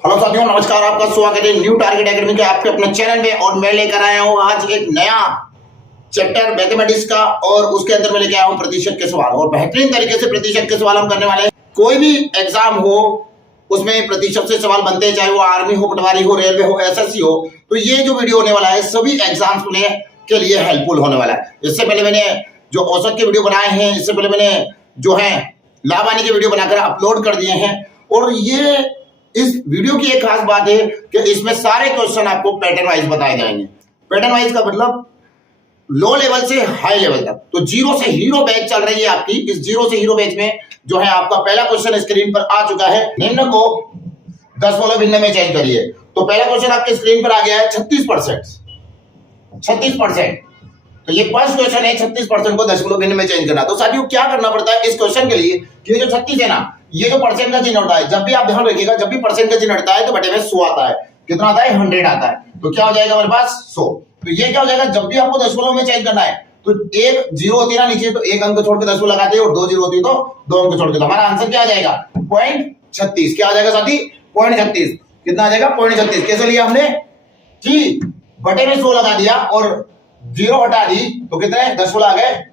Hello साथियों, नमस्कार। आपका स्वागत है न्यू टारगेट एकेडमी के आपके अपने चैनल में। और मैं लेकर आया हूं आज एक नया चैप्टर मैथमेटिक्स का, और उसके अंदर मैं लेकर आया हूं प्रतिशत के सवाल। और बेहतरीन तरीके से प्रतिशत के सवाल हम करने वाले हैं। कोई भी एग्जाम हो उसमें प्रतिशत से सवाल बनते हैं, चाहे वो आर्मी हो, पटवारी हो, रेलवे हो, एसएससी हो। तो ये जो वीडियो होने वाला है सभी एग्जाम्स के लिए हेल्पफुल होने वाला है। इससे पहले मैंने जो औसत के वीडियो बनाए हैं, इससे पहले मैंने जो है लाभानी के वीडियो बनाकर अपलोड कर दिए हैं। और ये इस वीडियो की एक खास बात है कि इसमें सारे क्वेश्चन आपको पैटर्न वाइज बताए जाएंगे। पैटर्न वाइज का मतलब लो लेवल से हाई लेवल तक। तो जीरो से हीरो बैच चल रही है आपकी। इस जीरो से हीरो बैच में जो है आपका पहला क्वेश्चन स्क्रीन पर आ चुका है। निम्न को दशमलव भिन्न में चेंज करिए। तो पहला क्वेश्चन आपके स्क्रीन पर आ गया है 36%। तो ये फर्स्ट क्वेश्चन है, 36% को दशमलव भिन्न में चेंज करना। तो साथियों क्या करना पड़ता है इस क्वेश्चन के लिए कि ये जो 36 है ना, ये जो परसेंट का चिन्ह होता है, जब भी आप ध्यान रखिएगा, जब भी परसेंट का चिन्ह हटता है तो बटे में 100 आता है। कितना आता है? 100 आता है। तो क्या हो जाएगा हमारे पास? 100। तो ये क्या हो जाएगा, जब भी आपको दशमलव में चेंज करना है तो एक जीरो होती है ना नीचे, तो एक अंक छोड़ के दशमलव लगाते हैं, और दो जीरो होती है तो दो अंक छोड़ के। तो हमारा आंसर क्या आ जाएगा? 0.36। क्या आ जाएगा साथी? 0.36। कितना आ जाएगा? 0.36। कैसे लिया हमने कि बटे में 100 लगा दिया और जीरो हटा दी, तो कितने दशमलव आ गए?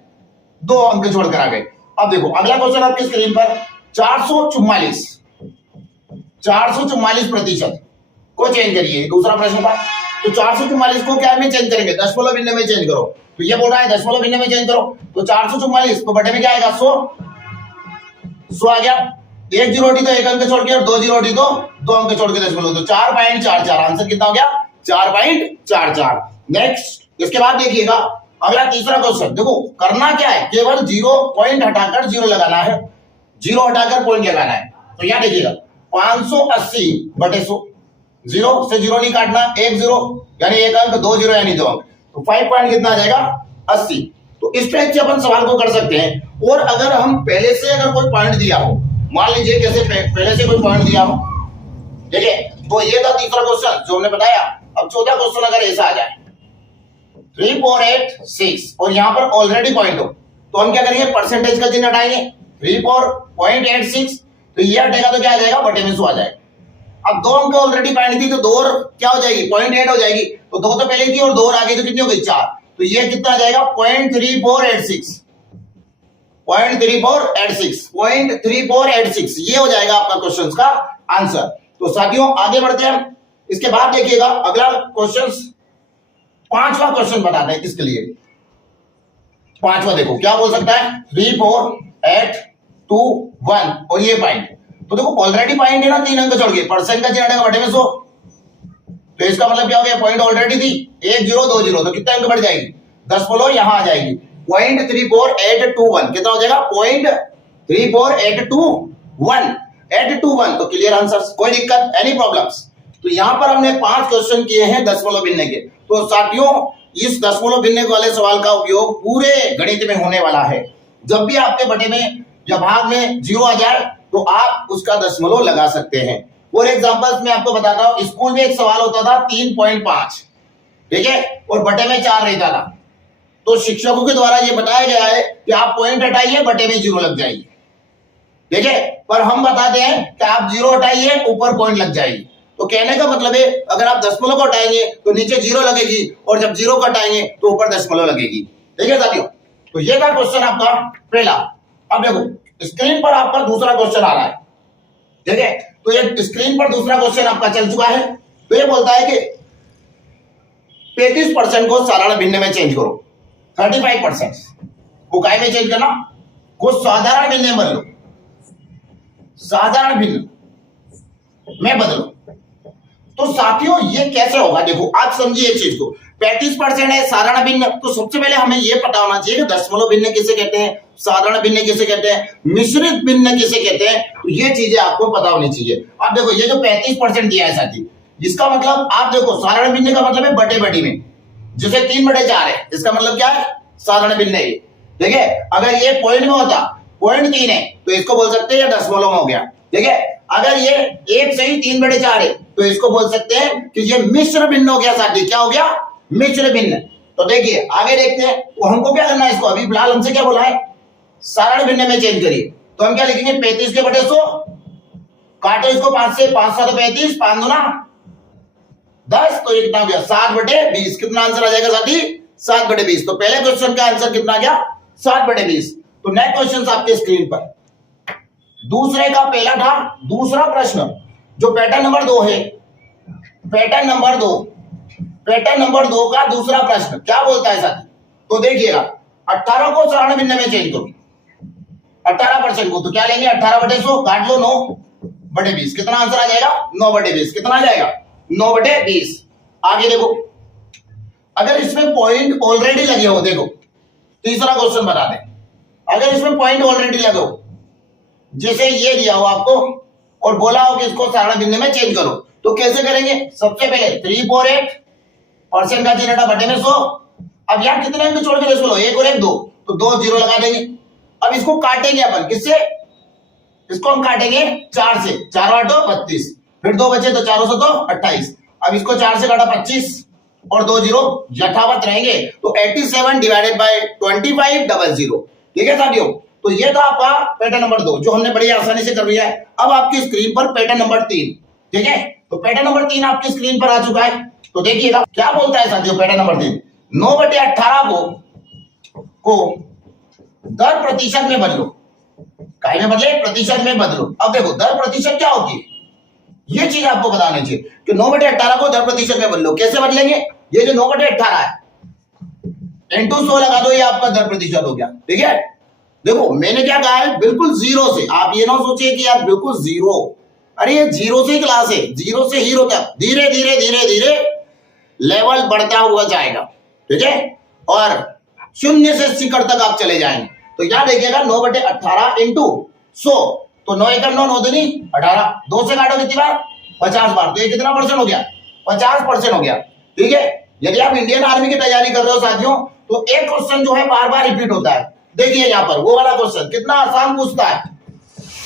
दो अंक छोड़कर आ गए। अब देखो अगला क्वेश्चन आपकी स्क्रीन पर 444 प्रतिशत को चेंज करिए। दूसरा प्रश्न था। तो 444 को क्या में चेंज करेंगे? दशमलव भिन्न में चेंज करो। तो ये बोल रहा है दशमलव भिन्न में चेंज करो। तो 444 तो बटे में क्या आएगा? 100 आ गया। एक जीरो हटी तो एक अंक छोड़ के, और दो जीरो हटी तो दो अंक छोड़ के दशमलव। तो 4.44। आंसर कितना हो गया? 4.44। नेक्स्ट इसके बाद देखिएगा अगला तीसरा क्वेश्चन। देखो करना क्या है, केवल जीरो पॉइंट हटाकर जीरो लगाना है, जीरो हटाकर पॉइंट लगाना है। तो यहां देखिएगा 580 बटे 100। जीरो से जीरो नहीं काटना, एक जीरो यानी एक अंक, दो जीरो यानी दो अंक। तो 5 पॉइंट कितना आ जाएगा? 80। तो इस टाइप से अपन सवाल को कर सकते हैं। और अगर हम पहले से अगर कोई पॉइंट दिया हो, मान लीजिए कैसे पहले से कोई पॉइंट दिया हो, ठीक है, तो ये था तीसरा क्वेश्चन जो हमने बताया। अब चौथा क्वेश्चन अगर ऐसा आ जाए 3486 और यहां पर ऑलरेडी पॉइंट हो, तो हम क्या करेंगे? परसेंटेज का चिन्ह हटाएंगे। 34.86 तो ये हटेगा तो क्या आ जाएगा? बटे में 100 आ जाएगा। अब दो अंक ऑलरेडी पॉइंट थी तो दो और क्या हो जाएगी? 0.8 हो जाएगी। तो दो तो पहले थी और दो और आगे तो कितनी हो गई? 4। तो ये कितना आ जाएगा? 0.3486 ये हो जाएगा आपका क्वेश्चन का आंसर। तो साथियों आगे बढ़ते हैं। इसके बाद देखिएगा अगला क्वेश्चन, पांचवा क्वेश्चन बताते हैं इसके लिए। पांचवा देखो क्या बोल सकता है? 34821 और ये पॉइंट। तो देखो ऑलरेडी पॉइंट है ना, तीन अंक छोड़ के, परसेंट का चिन्ह बटे में 100। तो इसका मतलब क्या हो गया? पॉइंट ऑलरेडी थी, एक जीरो दो जीरो, तो कितना अंक बढ़ जाएगी? दशमलव यहां आ जाएगी। 0.34821 कितना हो जाएगा? 0.34821 तो क्लियर आंसर। कोई दिक्कत? Any problems? तो यहां पर हमने 5 क्वेश्चन किए हैं दशमलव भिन्न के। तो साथियों इस दशमलव भिन्न वाले सवाल का उपयोग पूरे गणित में होने वाला है। जब भी आपके बटे में या भाग में जीरो आ जाए तो आप उसका दशमलव लगा सकते हैं। और एग्जांपल्स में आपको बताता हूं, स्कूल में एक सवाल होता था 3.5, ठीक है, और बटे में 4 रहता था। तो शिक्षकों के द्वारा यह बताया गया है कि आप पॉइंट हटाइए, बटे में जीरो लग जाएगी, ठीक है। पर हम बताते हैं कि आप जीरो हटाइए, ऊपर पॉइंट लग जाएगी। तो कहने का मतलब है अगर आप दशमलव को हटाएंगे तो नीचे जीरो लगेगी, और जब जीरो को हटाएंगे तो ऊपर दशमलव लगेगी, ठीक है साथियों। तो ये था क्वेश्चन आपका पहला। अब देखो स्क्रीन पर आपका दूसरा क्वेश्चन आ रहा है, ठीक है। तो ये स्क्रीन पर दूसरा क्वेश्चन आपका चल चुका है। तो ये बोलता है कि 35% को साधारण भिन्न में चेंज करो। 35% को काय में चेंज करना? को साधारण भिन्न में बदलो, साधारण भिन्न में बदलो। तो साथियों ये कैसे होगा? देखो आप समझिए इस चीज को। 35% है साधारण भिन्न, तो सबसे पहले हमें यह पता होना चाहिए कि दशमलव भिन्न किसे कहते हैं, साधारण भिन्न किसे कहते हैं, मिश्रित भिन्न किसे कहते हैं। तो ये चीजें आपको पता होनी चाहिए। अब देखो ये जो 35% दिया है साथी, इसका मतलब आप देखो साधारण भिन्न का मतलब है बटे बटी में, जैसे 3/4 है, इसका मतलब क्या है? साधारण भिन्न है, ठीक है। अगर ये पॉइंट में होता, 0.3 है, तो इसको बोल सकते हैं दशमलव में हो गया, ठीक है। अगर ये 1 से ही 3/4 है तो इसको बोल सकते हैं कि ये मिश्र भिन्न हो गया साथी। क्या हो गया? मिश्र भिन्न। तो देखिए आगे देखते हैं। तो हमको क्या करना है इसको? अभी फिलहाल हमसे क्या बोला है? साधारण भिन्न में चेंज करिए। तो हम क्या लिखेंगे? 35 के बटे 100 काटो इसको 5 से, 5 7 35, 5 दूना 10, तो ये कितना हो गया 7/20। कितना आंसर आ जाएगा साथी? 7/20। तो पहले क्वेश्चन का आंसर कितना गया? 7/20। तो नेक्स्ट क्वेश्चन आपके स्क्रीन पर दूसरे का पहला था, दूसरा प्रश्न जो पैटर्न नंबर 2 है, पैटर्न नंबर 2 का दूसरा प्रश्न क्या बोलता है साथी? तो देखिएगा 18 को 94 में चेंज करो, 18% को, तो क्या लेंगे 18/100, काट लो 9/20। कितना आंसर आ जाएगा? 9/20। कितना आ जाएगा? 9/20। आगे देखो, अगर इसमें पॉइंट ऑलरेडी लगे हो, देखो तीसरा क्वेश्चन बता दें, अगर इसमें पॉइंट ऑलरेडी लगे हो, जैसे ये दिया हो आपको और बोला हो कि इसको 94 में चेंज करो, तो कैसे करेंगे? सबसे पहले 348% का चिन्ह बटे में 100। अब यार कितने अंक छोड़ के बोलो, 1 और 1 2, तो 2 0 लगा देंगे। अब इसको काटेंगे अपन, किससे? इसको हम काटेंगे 4 से, 4 8 32, फिर 2 बचे तो 4 7 28। अब इसको 4 से काटा 25 और 2 0 यथावत रहेंगे, तो 87 डिवाइडेड बाय 2500। ठीक है साथियों, तो ये था आपका पैटर्न नंबर 2 जो हमने बड़ी आसानी से कर लिया है। अब आपकी स्क्रीन पर पैटर्न नंबर 3, ठीक है, तो पैटर्न नंबर 3 आपकी स्क्रीन पर आ चुका है। तो देखिएगा क्या बोलता है साथियों पैटर्न नंबर 3, 9/18 को दर प्रतिशत में बदलो। काय में बदले? प्रतिशत में बदलो। अब देखो दर प्रतिशत क्या होती है, ये चीज आपको बतानी चाहिए कि 9/18 को दर प्रतिशत में बदलो। कैसे बदलेंगे? ये जो 9/18 है इंटू 100 लगा दो, ये आपका दर प्रतिशत हो गया। ठीक है, देखो मैंने क्या कहा है, बिल्कुल जीरो से। आप ये ना सोचिए कि यार बिल्कुल जीरो, अरे ये जीरो से क्लास है, जीरो से हीरो क्या, धीरे धीरे धीरे धीरे लेवल बढ़ता हुआ जाएगा। ठीक है, और 0 से शिखर तक आप चले जाएंगे। तो क्या देखिएगा 9/18 इंटू 100, तो 9 एकम 9, 9 दूनी 18, 2 से काटो कितनी बार? 50 बार। तो ये कितना परसेंट हो गया? 50% हो गया। ठीक है, यदि आप इंडियन आर्मी की तैयारी कर रहे हो साथियों, तो एक क्वेश्चन जो है बार बार रिपीट होता है। देखिए यहाँ पर वो वाला क्वेश्चन कितना आसान पूछता है,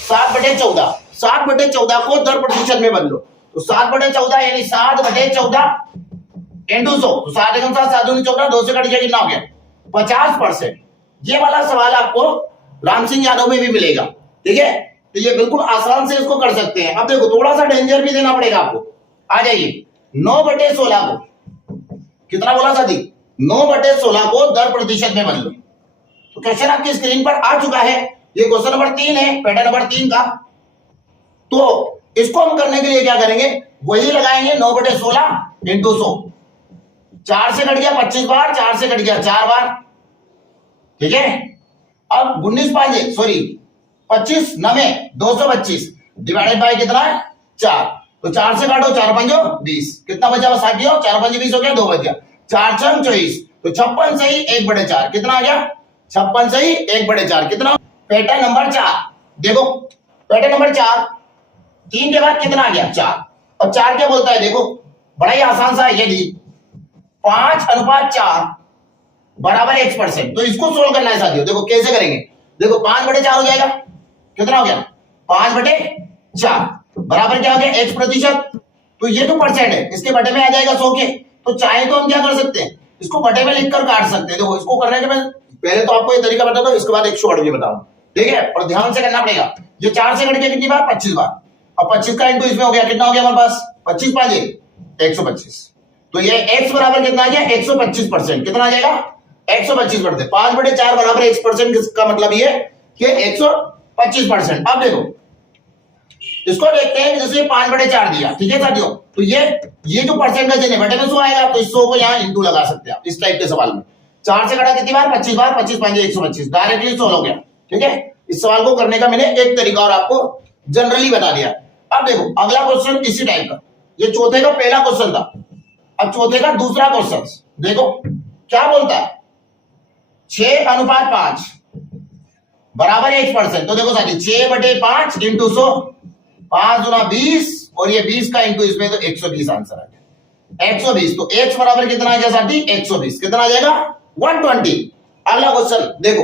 7/14, 7/14 को दर प्रतिशत में बदलो। तो 7/14 यानी 7/14 इंटू 100, तो 7 एकम 7, 7 दूनी 14, 2 से कट गया कितना हो गया? 50%। ये वाला सवाल आपको राम सिंह यादव में भी मिलेगा। ठीक है, तो ये बिल्कुल आसान से इसको कर सकते हैं। अब देखो थोड़ा सा डेंजर भी देना पड़ेगा आपको। आ जाइए 9/16 को कितना बोला साथी? 9/16 को दर प्रतिशत में बदलो। तो क्वेश्चन आपकी स्क्रीन पर आ चुका है। ये क्वेश्चन नंबर 3 है, पैटर्न नंबर 3 का। तो इसको हम करने के लिए क्या करेंगे, वही लगाएंगे 9/16 इंटू 100। 4 से कट गया 25 बार, 4 से कट गया 4 बार। ठीक है, अब 19 5 सॉरी 25 9 225 डिवाइडेड बाय कितना है? 4। तो 4 से काटो, 4 5 20, कितना बचा? बस 60, 4 5 20 हो गया, 2 बच गया, 4 6 24, तो 56 सही 1/4। कितना आ गया? 56 सही 1/4। कितना? Pattern number 4। देखो पैटर्न नंबर 4, 3 के बाद कितना आ गया? 4। और 4 क्या बोलता है? देखो बड़ा ही आसान सा है, यदि 5:4 बराबर x%, तो इसको सोल्व करना है साथियों। देखो कैसे करेंगे, देखो 5/4 हो जाएगा, कितना हो गया? 5/4 बराबर क्या हो गया? x%। तो ये तो परसेंट है, इसके बटे में आ जाएगा 100 के। तो चाहे तो हम क्या कर सकते हैं, इसको बटे में लिखकर काट सकते हैं। देखो इसको करने के मैं पहले तो आपको ये तरीका बता दो, इसके बाद एक शॉर्ट भी बताऊं। ठीक है, और ध्यान से करना पड़ेगा। ये 4 से कट गया कितनी बार? 25 बार। अब 25 का इंटू इसमें हो गया, कितना हो गया हमारे पास? 25 5 125। तो ये x बराबर कितना आ गया? 125%। कितना आ जाएगा? 125%। 5/4 बराबर x% का मतलब ये कि 125%। अब देखो इसको देखते हैं, जैसे 5/4 दिया, ठीक है साथियों, तो ये जो परसेंट का चिन्ह बटे में 100 आएगा, तो इस 100 को यहाँ इंटू लगा सकते हैं आप इस टाइप के सवाल में। 4 से कटा कितनी बार? 25 बार, 25 5 125, डायरेक्टली 100 हो गया। ठीक है, इस सवाल को करने का मैंने एक तरीका और आपको जनरली बता दिया। अब देखो अगला क्वेश्चन इसी टाइप का, ये चौथे का पहला क्वेश्चन था। अब चौथे का दूसरा क्वेश्चन देखो क्या बोलता है, 6:5 बराबर 1%। तो देखो साथी 6/5 इंटू 100, 5 गुना 20, और ये 20 का इंटू इसमें, तो 120 आंसर आ गया। 120, तो x बराबर कितना आ गया साथी? 120। कितना आ जाएगा? 120। अगला क्वेश्चन देखो,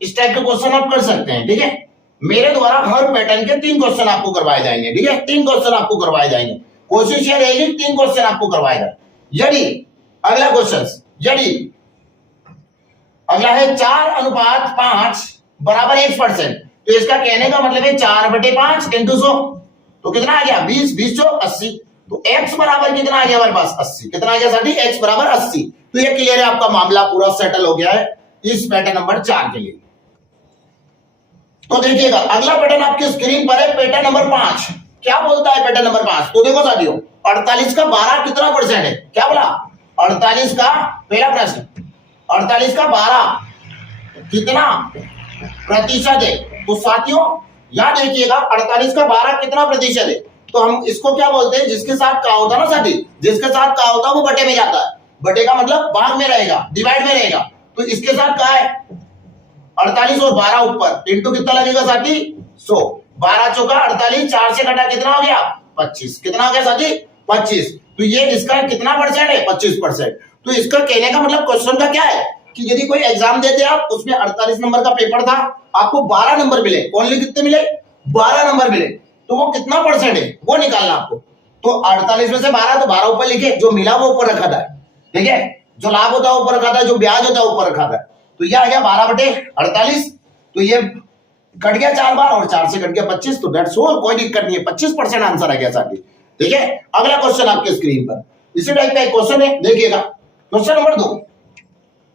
इस टाइप के क्वेश्चन आप कर सकते हैं। ठीक है, मेरे द्वारा हर पैटर्न के 3 क्वेश्चन आपको करवाए जाएंगे। ठीक है, 3 क्वेश्चन आपको करवाए जाएंगे, कोशिश ये रहेगी 3 क्वेश्चन आपको करवाए जाए। यदि अगला क्वेश्चन, यदि अगला है 4:5 बराबर 1%, तो इसका कहने का मतलब है 4/5 इंटू 100, तो कितना आ गया 20, 20 चौक 80। तो x बराबर कितना आ गया हमारे पास 80। कितना आ गया साथी x बराबर 80। तो ये क्लियर है, आपका मामला पूरा सेटल हो गया है इस पैटर्न नंबर 4 के लिए। तो देखिएगा अगला पैटर्न आपकी स्क्रीन पर है, पैटर्न नंबर 5। क्या बोलता है पैटर्न नंबर 5? तो देखो साथियों 48 का 12 कितना परसेंट है? क्या बोला? 48 का पहला प्रश्न, 48 का 12 कितना प्रतिशत है? तो साथियों याद रखिएगा 48 का 12 कितना प्रतिशत है? तो हम इसको क्या बोलते हैं, जिसके साथ का होता है ना साथी, जिसके साथ का होता है वो बटे में जाता है। बटे का मतलब भाग में रहेगा, डिवाइड में रहेगा। तो इसके साथ क्या है 48 और 12 ऊपर इंटू कितना लगेगा साथी 100। 12 चौका 48, 4 से घटा कितना हो गया 25। कितना हो गया साथी 25। तो ये इसका कितना परसेंट है 25%। तो इसका कहने का मतलब क्वेश्चन का क्या है कि यदि कोई एग्जाम देते आप, उसमें 48 नंबर का पेपर था, आपको 12 नंबर मिले, ओनली कितने मिले 12 नंबर मिले, तो वो कितना परसेंट है वो निकालना आपको। तो 48 में से 12, तो 12 ऊपर लिखे, जो मिला वो ऊपर रखा था, ठीक है, जो लाभ होता है ऊपर रखा था, जो ब्याज होता है ऊपर रखा था। तो यह आ गया 12/48। तो ये कट गया 4 बार और 4 से कट गया 25। तो दैट्स ऑल, कोई दिक्कत नहीं है, 25% आंसर आ गया साथी। ठीक है, अगला क्वेश्चन आपके स्क्रीन पर इसी टाइप का एक क्वेश्चन है, देखिएगा क्वेश्चन नंबर 2।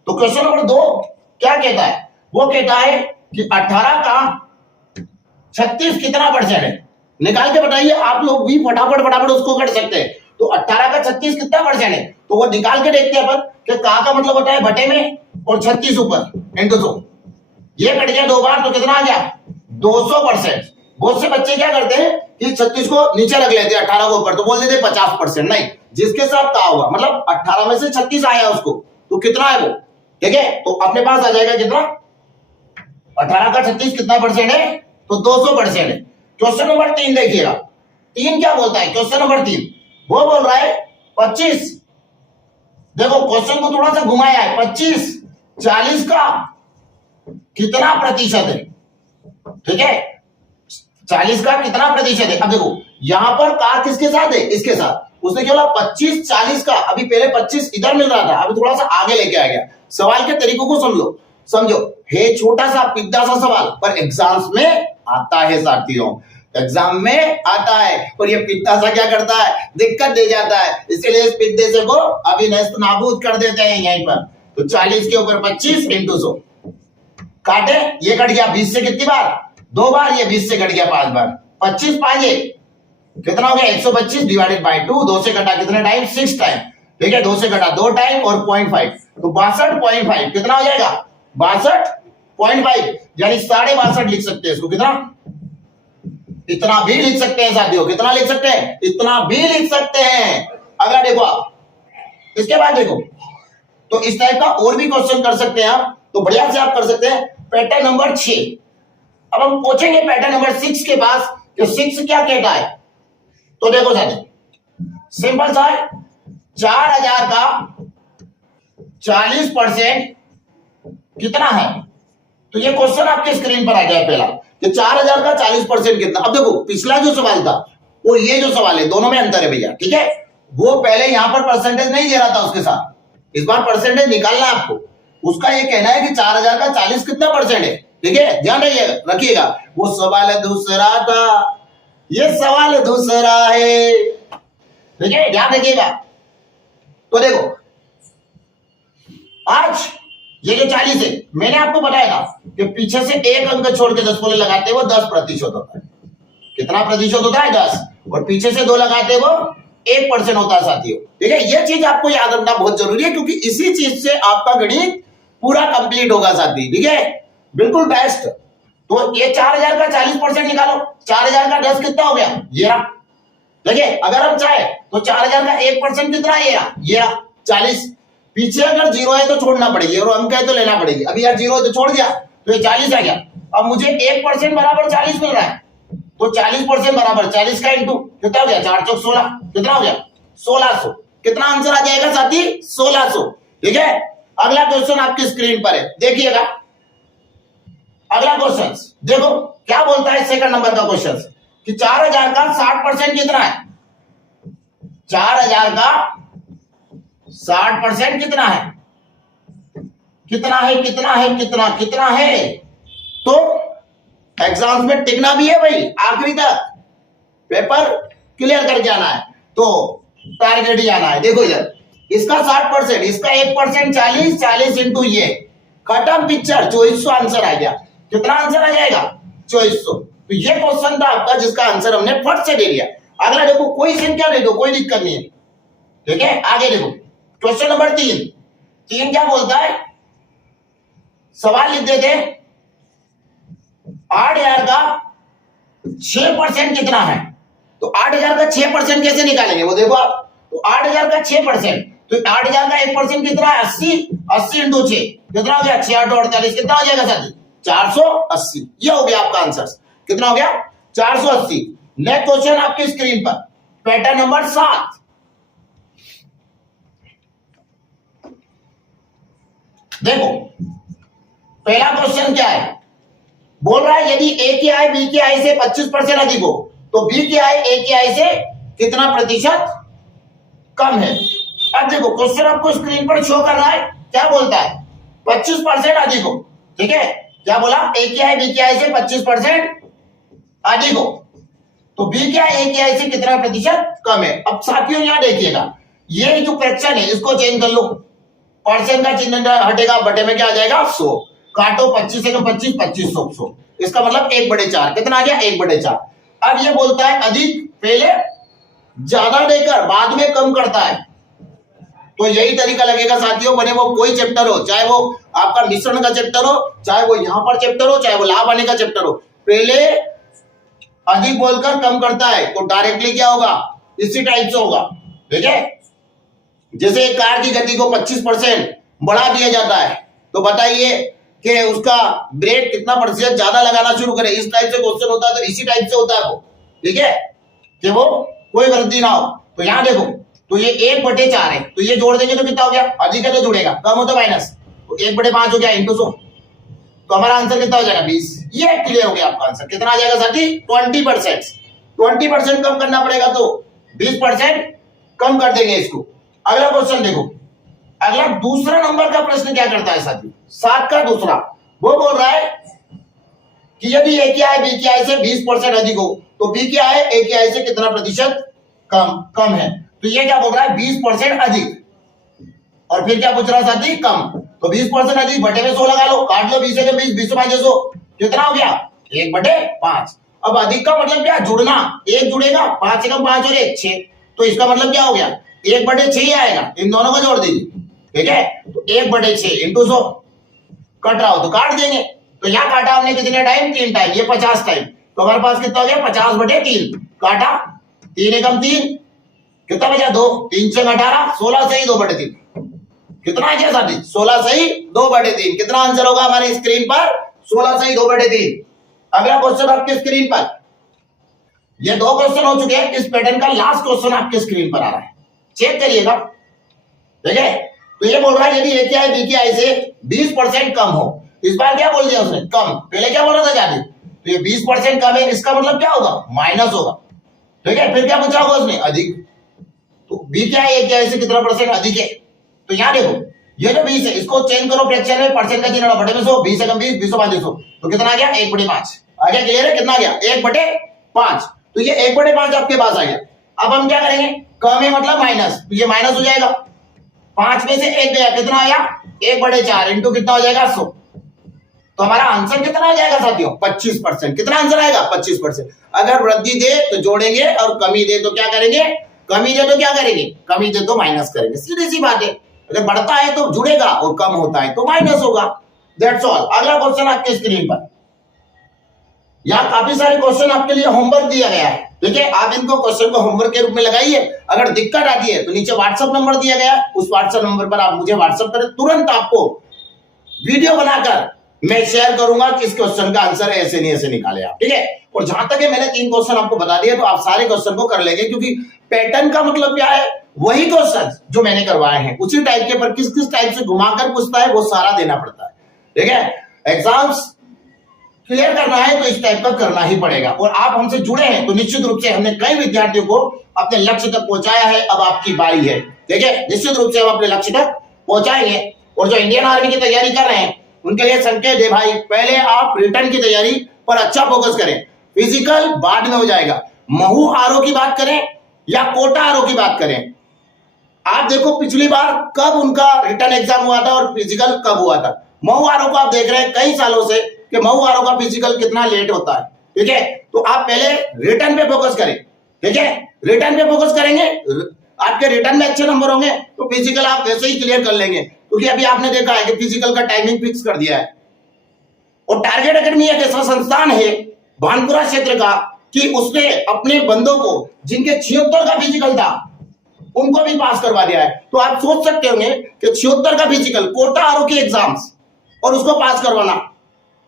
तो क्वेश्चन नंबर 2 क्या कहता है? वो कहता है कि 18 का 36 कितना परसेंट है? निकाल के बताइए, आप लोग भी फटाफट उसको कर सकते हैं। तो 18 का 36 कितना परसेंट है? तो वो निकाल के देखते हैं अपन कि का मतलब होता है बटे में और 36 ऊपर इंटू 100। ये कट गया 2 बार, तो कितना आ गया 200%। बहुत से बच्चे क्या करते हैं कि 36 को नीचे रख लेते हैं, 18 को ऊपर, तो बोल देते हैं 50%। नहीं, जिसके साथ का होगा मतलब 18 में से 36 आया उसको, तो कितना है वो, ठीक है, तो अपने पास आ जाएगा कितना 18 का 36 कितना परसेंट है? तो 200% है। क्वेश्चन नंबर 3 देखिएगा, 3 क्या बोलता है? क्वेश्चन नंबर 3 वो बोल रहा है 25। देखो क्वेश्चन को थोड़ा सा घुमाया है, 25 40 का कितना प्रतिशत है? ठीक है, 40 का कितना प्रतिशत है? अब देखो यहां पर का किसके साथ है? इसके साथ। उसने क्या बोला 25 40 का, अभी पहले 25 इधर मिल रहा था, अभी थोड़ा सा आगे लेके आ गया। सवाल के तरीकों को समझो है छोटा सा पिद्दा सा सवाल, पर एग्जाम्स में आता है साथियों, एग्जाम में आता है। और ये पिद्दा सा क्या करता है, दिक्कत दे जाता है, इसलिए इस पिद्दे से को अभी नेस्त नाबूद कर देते हैं यहीं पर। तो 40 के ऊपर 25 इंटू 100 काटे, ये कट गया 20 से कितनी बार 2 बार, ये 20 से कट गया 5 बार। 25 5 कितना हो गया 125 डिवाइडेड बाय 2। 2 से कटा कितने टाइम 6 टाइम, ठीक है, 2 से कटा 2 टाइम और 0.5, तो 62.5 कितना हो जाएगा 62.5, यानी 62.5 लिख सकते हैं इसको। कितना? इतना भी लिख सकते हैं साथियों, कितना लिख सकते हैं? इतना भी लिख सकते हैं। अगर देखो आप इसके बाद देखो, तो इस टाइप का और भी क्वेश्चन कर सकते हैं आप, तो बढ़िया से आप कर सकते हैं। पैटर्न नंबर 6, अब हम पूछेंगे पैटर्न नंबर 6 के पास कि 6 क्या कहता है। तो देखो साथी सिंपल सा है, 4000 का 40% कितना है? तो ये क्वेश्चन आपके स्क्रीन पर आ गया पहला कि 4000 का 40% कितना। अब देखो पिछला जो सवाल था और ये जो सवाल है दोनों में अंतर है भैया, ठीक है। वो पहले यहां पर परसेंटेज नहीं दे रहा था उसके साथ, इस बार परसेंटेज निकालना है आपको। उसका ये कहना है कि 4000 का 40 कितना परसेंट है, ठीक है, ध्यान रखिएगा। वो सवाल दूसरा था, ये सवाल दूसरा है, ठीक है, ध्यान रखिएगा। तो देखो आज ये जो 40 है, मैंने आपको बताया था कि पीछे से एक अंक छोड़ के 10 बोले लगाते वो 10% होता है। कितना प्रतिशत होता है 10, और पीछे से 2 लगाते वो 1% होता है साथियों, ठीक है। ये चीज आपको याद रखना बहुत जरूरी है, क्योंकि इसी चीज से आपका गणित पूरा कंप्लीट होगा साथी, ठीक है, बिल्कुल बेस्ट। तो ये 4000 का 40% निकालो, 4000 का 10 कितना हो गया, ये रहा। देखिए अगर हम चाहे तो 4000 का 1% कितना है, ये रहा 40। पीछे अगर 0 है तो छोड़ना पड़ेगी, और अंक है तो लेना पड़ेगी। अभी यार 0 है तो छोड़ दिया, तो ये 40 आ गया। अब मुझे 1% बराबर 40 मिल रहा है, तो 40% बराबर 40 का इंटू कितना हो गया 4 चौक 16, कितना हो गया 1600। कितना आंसर आ जाएगा साथी 1600, ठीक है। अगला क्वेश्चन आपकी स्क्रीन पर है, देखिएगा अगला क्वेश्चन। देखो क्या बोलता है सेकंड नंबर का क्वेश्चन कि 4000 का 60% कितना है। 4000 का 60% कितना है, कितना है, कितना है, कितना है। तो एग्जाम्स में टिकना भी है भाई आखिरी तक, पेपर क्लियर करके आना है, तो टारगेट ही आना है। देखो इधर इसका 60%, इसका 1%, 40, 40 इंटू ये, खत्म पिक्चर, 2400 आंसर आ गया। कितना आंसर आ जाएगा? 2400। तो ये क्वेश्चन था आपका जिसका आंसर हमने फट से दे दिया। अगला देखो, कोई संख्या दे दो, कोई दिक्कत नहीं है, ठीक है। आगे देखो क्वेश्चन नंबर 3 क्या बोलता है, सवाल लिख देते, 8000 का 6% कितना है? तो 8000 का 6% कैसे निकालेंगे वो देखो आप। तो 8000 का 6%, तो 8000 का 1% कितना है? 80 इंटू 6 कितना हो गया? 6 8 48 कितना हो जाएगा साथी? 480। ये हो गया आपका आंसर। कितना हो गया? 480। नेक्स्ट क्वेश्चन आपकी स्क्रीन पर, पैटर्न नंबर 7। देखो पहला क्वेश्चन क्या है, बोल रहा है यदि ए की आय बी की आय से 25% अधिक हो तो बी की आय ए की आय से कितना प्रतिशत कम है। अब देखो क्वेश्चन आपको स्क्रीन पर शो कर रहा है, क्या बोलता है? 25% अधिक हो, ठीक है। क्या बोला? ए की आय बी की आय से 25% अधिक हो तो बी की आय ए की आय से कितना प्रतिशत कम है। अब साथियों यहां देखिएगा, ये जो फ्रैक्शन है इसको चेंज कर लो, परसेंट का चिन्ह हटेगा, बटे में क्या आ जाएगा? 100, काटो 25 से 25, 2500, इसका मतलब 1/4 कितना आ गया? 1/4। अब ये बोलता है अधिक पहले ज्यादा देकर बाद में कम करता है, तो यही तरीका लगेगा साथियों, बने वो कोई चैप्टर हो, चाहे वो आपका मिश्रण का चैप्टर हो, चाहे वो यहां पर चैप्टर हो, चाहे वो लाभ आने का चैप्टर हो, पहले अधिक बोलकर कम करता है तो डायरेक्टली क्या होगा? इसी टाइप से होगा, ठीक है। जैसे कार की गति को 25% बढ़ा दिया जाता है तो बताइए कि उसका ब्रेक कितना प्रतिशत ज्यादा लगाना शुरू करे, इस टाइप से क्वेश्चन होता है, तो इसी टाइप से होता है वो, ठीक है, कि वो कोई गलती ना हो। तो यहां देखो, तो ये 1/4 है, तो ये जोड़ देंगे तो कितना हो गया? अधिक है तो जुड़ेगा, कम हो तो माइनस, तो 1/5 हो गया इंटू 100, तो हमारा आंसर कितना हो जाएगा? 20। ये क्लियर हो गया आपका आंसर। कितना आ जाएगा साथी? 20%। 20% कम करना पड़ेगा तो 20% कम कर देंगे इसको। अगला क्वेश्चन देखो, अगला दूसरा नंबर का प्रश्न क्या करता है साथी? 7 का दूसरा, वो बोल रहा है कि यदि ए की आय बी की आय से 20% अधिक हो तो बी की आय ए की आय से कितना प्रतिशत कम है। तो ये क्या बोल रहा है? 20% अधिक, और फिर क्या पूछ रहा है साथी? कम। तो 20% अधिक बटे में 100 लगा लो, काट लो 20 से 20, 20 5 100, कितना हो गया? 1/5। अब अधिक का मतलब क्या? जुड़ना, 1 जुड़ेगा, 5 से कम 5 और 1 6, तो इसका मतलब क्या हो गया? 1/6 ही आएगा, इन दोनों को जोड़ दीजिए, ठीक है। तो 1/6 इंटू 100, कट रहा हो तो काट देंगे, तो यहां काटा हमने कितने टाइम? 3 टाइम, ये 50 टाइम, तो हमारे पास कितना हो गया? 50/3, काटा 3 एकम 3, कितना बचा? 2, 3 से 18, 16 से ही 2/3, कितना आ गया साथी? 16 से ही 2/3। कितना आंसर होगा हमारे स्क्रीन पर? 16 से ही 2/3। अगला क्वेश्चन आपके स्क्रीन पर, ये 2 क्वेश्चन हो चुके हैं, इस पैटर्न का लास्ट क्वेश्चन आपके स्क्रीन पर आ रहा है, चेक करिएगा, ठीक है। तो ये बोल रहा है यदि ए की आय बी की आय से 20% कम हो, इस बार क्या बोल दिया उसने? कम। पहले क्या बोल रहा था जाने? तो ये 20% कम है, इसका मतलब क्या होगा? माइनस होगा, ठीक है। फिर क्या पूछा होगा उसने? अधिक। तो बी की आय ए की आय से कितना परसेंट अधिक है? तो यहां देखो, ये जो 20 है इसको चेंज करो फ्रैक्शन में, परसेंट का चिन्ह बटे में 100, 20 से कम 20, 20 5 100, तो कितना आ गया? 1/5 आ गया। क्लियर है? कितना आ गया? 1/5। तो ये 1/5 आपके पास आ गया। अब हम क्या करेंगे? कम है मतलब माइनस, तो ये माइनस हो जाएगा, 5 में से 1 गया, कितना आया? 1/4 इंटू कितना हो जाएगा? 100। तो हमारा आंसर कितना आ जाएगा साथियों? 25%। कितना आंसर आएगा? 25%। अगर वृद्धि दे तो जोड़ेंगे और कमी दे तो क्या करेंगे? कमी दे तो क्या करेंगे? कमी दे तो माइनस करेंगे, सीधी सी बात है। अगर बढ़ता है तो जुड़ेगा और कम होता है तो माइनस होगा, दैट्स ऑल। अगला क्वेश्चन आपके स्क्रीन पर, यहाँ काफी सारे क्वेश्चन आपके लिए होमवर्क दिया गया है, ठीक है। आप इनको क्वेश्चन को होमवर्क के रूप में लगाइए। अगर दिक्कत आती है तो नीचे व्हाट्सएप नंबर दिया गया है, उस व्हाट्सएप नंबर पर आप मुझे व्हाट्सएप करें, तुरंत आपको वीडियो बनाकर मैं शेयर करूंगा कि इस क्वेश्चन का आंसर ऐसे नहीं ऐसे निकाले आप, ठीक है। और जहां तक है मैंने 3 क्वेश्चन आपको बता दिए, तो आप सारे क्वेश्चन को कर लेंगे, क्योंकि पैटर्न का मतलब क्या है? वही क्वेश्चन जो मैंने करवाए हैं उसी टाइप के, पर किस किस टाइप से घुमाकर पूछता है वो सारा देना पड़ता है, ठीक है। एग्जाम्स क्लियर करना है तो इस टाइप का करना ही पड़ेगा। और आप हमसे जुड़े हैं तो निश्चित रूप से हमने कई विद्यार्थियों को अपने लक्ष्य तक पहुंचाया है, अब आपकी बारी है, ठीक है। निश्चित रूप से हम अपने लक्ष्य तक पहुंचाएंगे। और जो इंडियन आर्मी की तैयारी कर रहे हैं उनके लिए संकेत है भाई, पहले आप रिटर्न की तैयारी पर अच्छा फोकस करें, फिजिकल बाद में हो जाएगा, महू आरओ की बात करें या कोटा आरओ की बात करें, आप देखो पिछली बार कब उनका रिटर्न एग्जाम हुआ था और फिजिकल कब हुआ था। महू आरओ को आप देख रहे हैं कई सालों से कि महू आरओ का फिजिकल कितना लेट होता है, ठीक है। तो आप पहले रिटर्न पे फोकस करें, ठीक है। रिटर्न पे फोकस करेंगे, आपके रिटर्न में अच्छे नंबर होंगे तो फिजिकल आप वैसे ही क्लियर कर लेंगे, क्योंकि अभी आपने देखा है कि फिजिकल का टाइमिंग फिक्स कर दिया है। और टारगेट एकेडमी एक ऐसा संस्थान है भानपुरा क्षेत्र का कि उसने अपने बंदों को जिनके 76 का फिजिकल था उनको भी पास करवा दिया है। तो आप सोच सकते होंगे कि 76 का फिजिकल कोटा आरओ की एग्जाम्स और उसको पास करवाना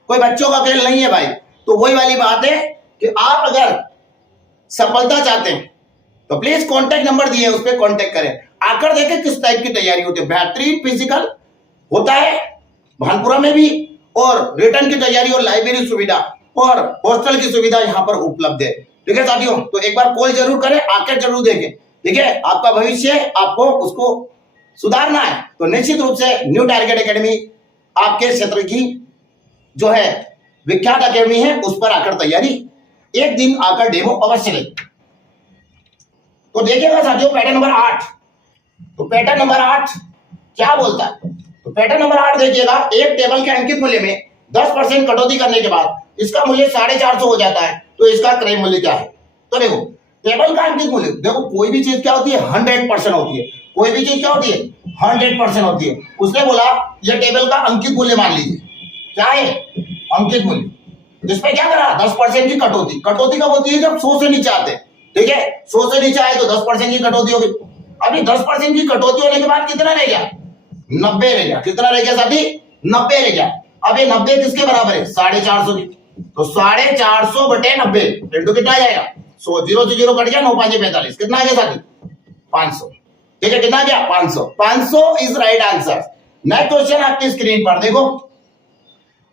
कोई बच्चों का खेल नहीं है भाई। तो वही वाली बात है कि आप अगर सफलता चाहते हैं तो प्लीज कॉन्टेक्ट नंबर दिए उस पर कॉन्टेक्ट करें, आकर देखें किस टाइप की तैयारी होती है। बेहतरीन फिजिकल होता है भानपुरा में भी, और रिटर्न की तैयारी और लाइब्रेरी सुविधा और हॉस्टल की सुविधा यहाँ पर उपलब्ध है, ठीक है साथियों। तो एक बार कॉल जरूर करें, आकर जरूर देखें, ठीक है। आपका भविष्य आपको उसको सुधारना है तो निश्चित रूप से न्यू टारगेट एकेडमी आपके क्षेत्र की जो है विख्यात एकेडमी है, उस पर आकर तैयारी एक दिन आकर डेमो अवश्य ले। तो देखिएगा साथियों पैटर्न नंबर 8। तो पैटर्न नंबर 8 क्या बोलता है, तो पैटर्न नंबर 8 देखिएगा, एक टेबल के अंकित मूल्य में 10% कटौती करने के बाद इसका मूल्य 450 हो जाता है, तो इसका क्रय मूल्य क्या है। तो देखो टेबल का अंकित मूल्य, देखो कोई भी चीज क्या होती है 100% होती है, कोई भी चीज क्या होती है 100% होती है। उसने बोला ये टेबल का अंकित मूल्य मान लीजिए, क्या है अंकित मूल्य, जिसमें क्या करा 10% की कटौती। कटौती कब होती है जब 100 से नीचे आते हैं, ठीक है। 100 से नीचे आए तो 10% की कटौती होगी। अभी 10% की कटौती होने के बाद कितना रह गया 90 रह गया। कितना रह गया साथी 90 रह गया। अब ये 90 किसके बराबर है 450 की, तो 450 बटे 90 इंटू कितना आ जाएगा 100, 0 से 0 कट गया 9 5 45, कितना आ गया साथी 500, ठीक है। कितना आ गया 500। 500 is right answer. Next question आपकी स्क्रीन पर देखो,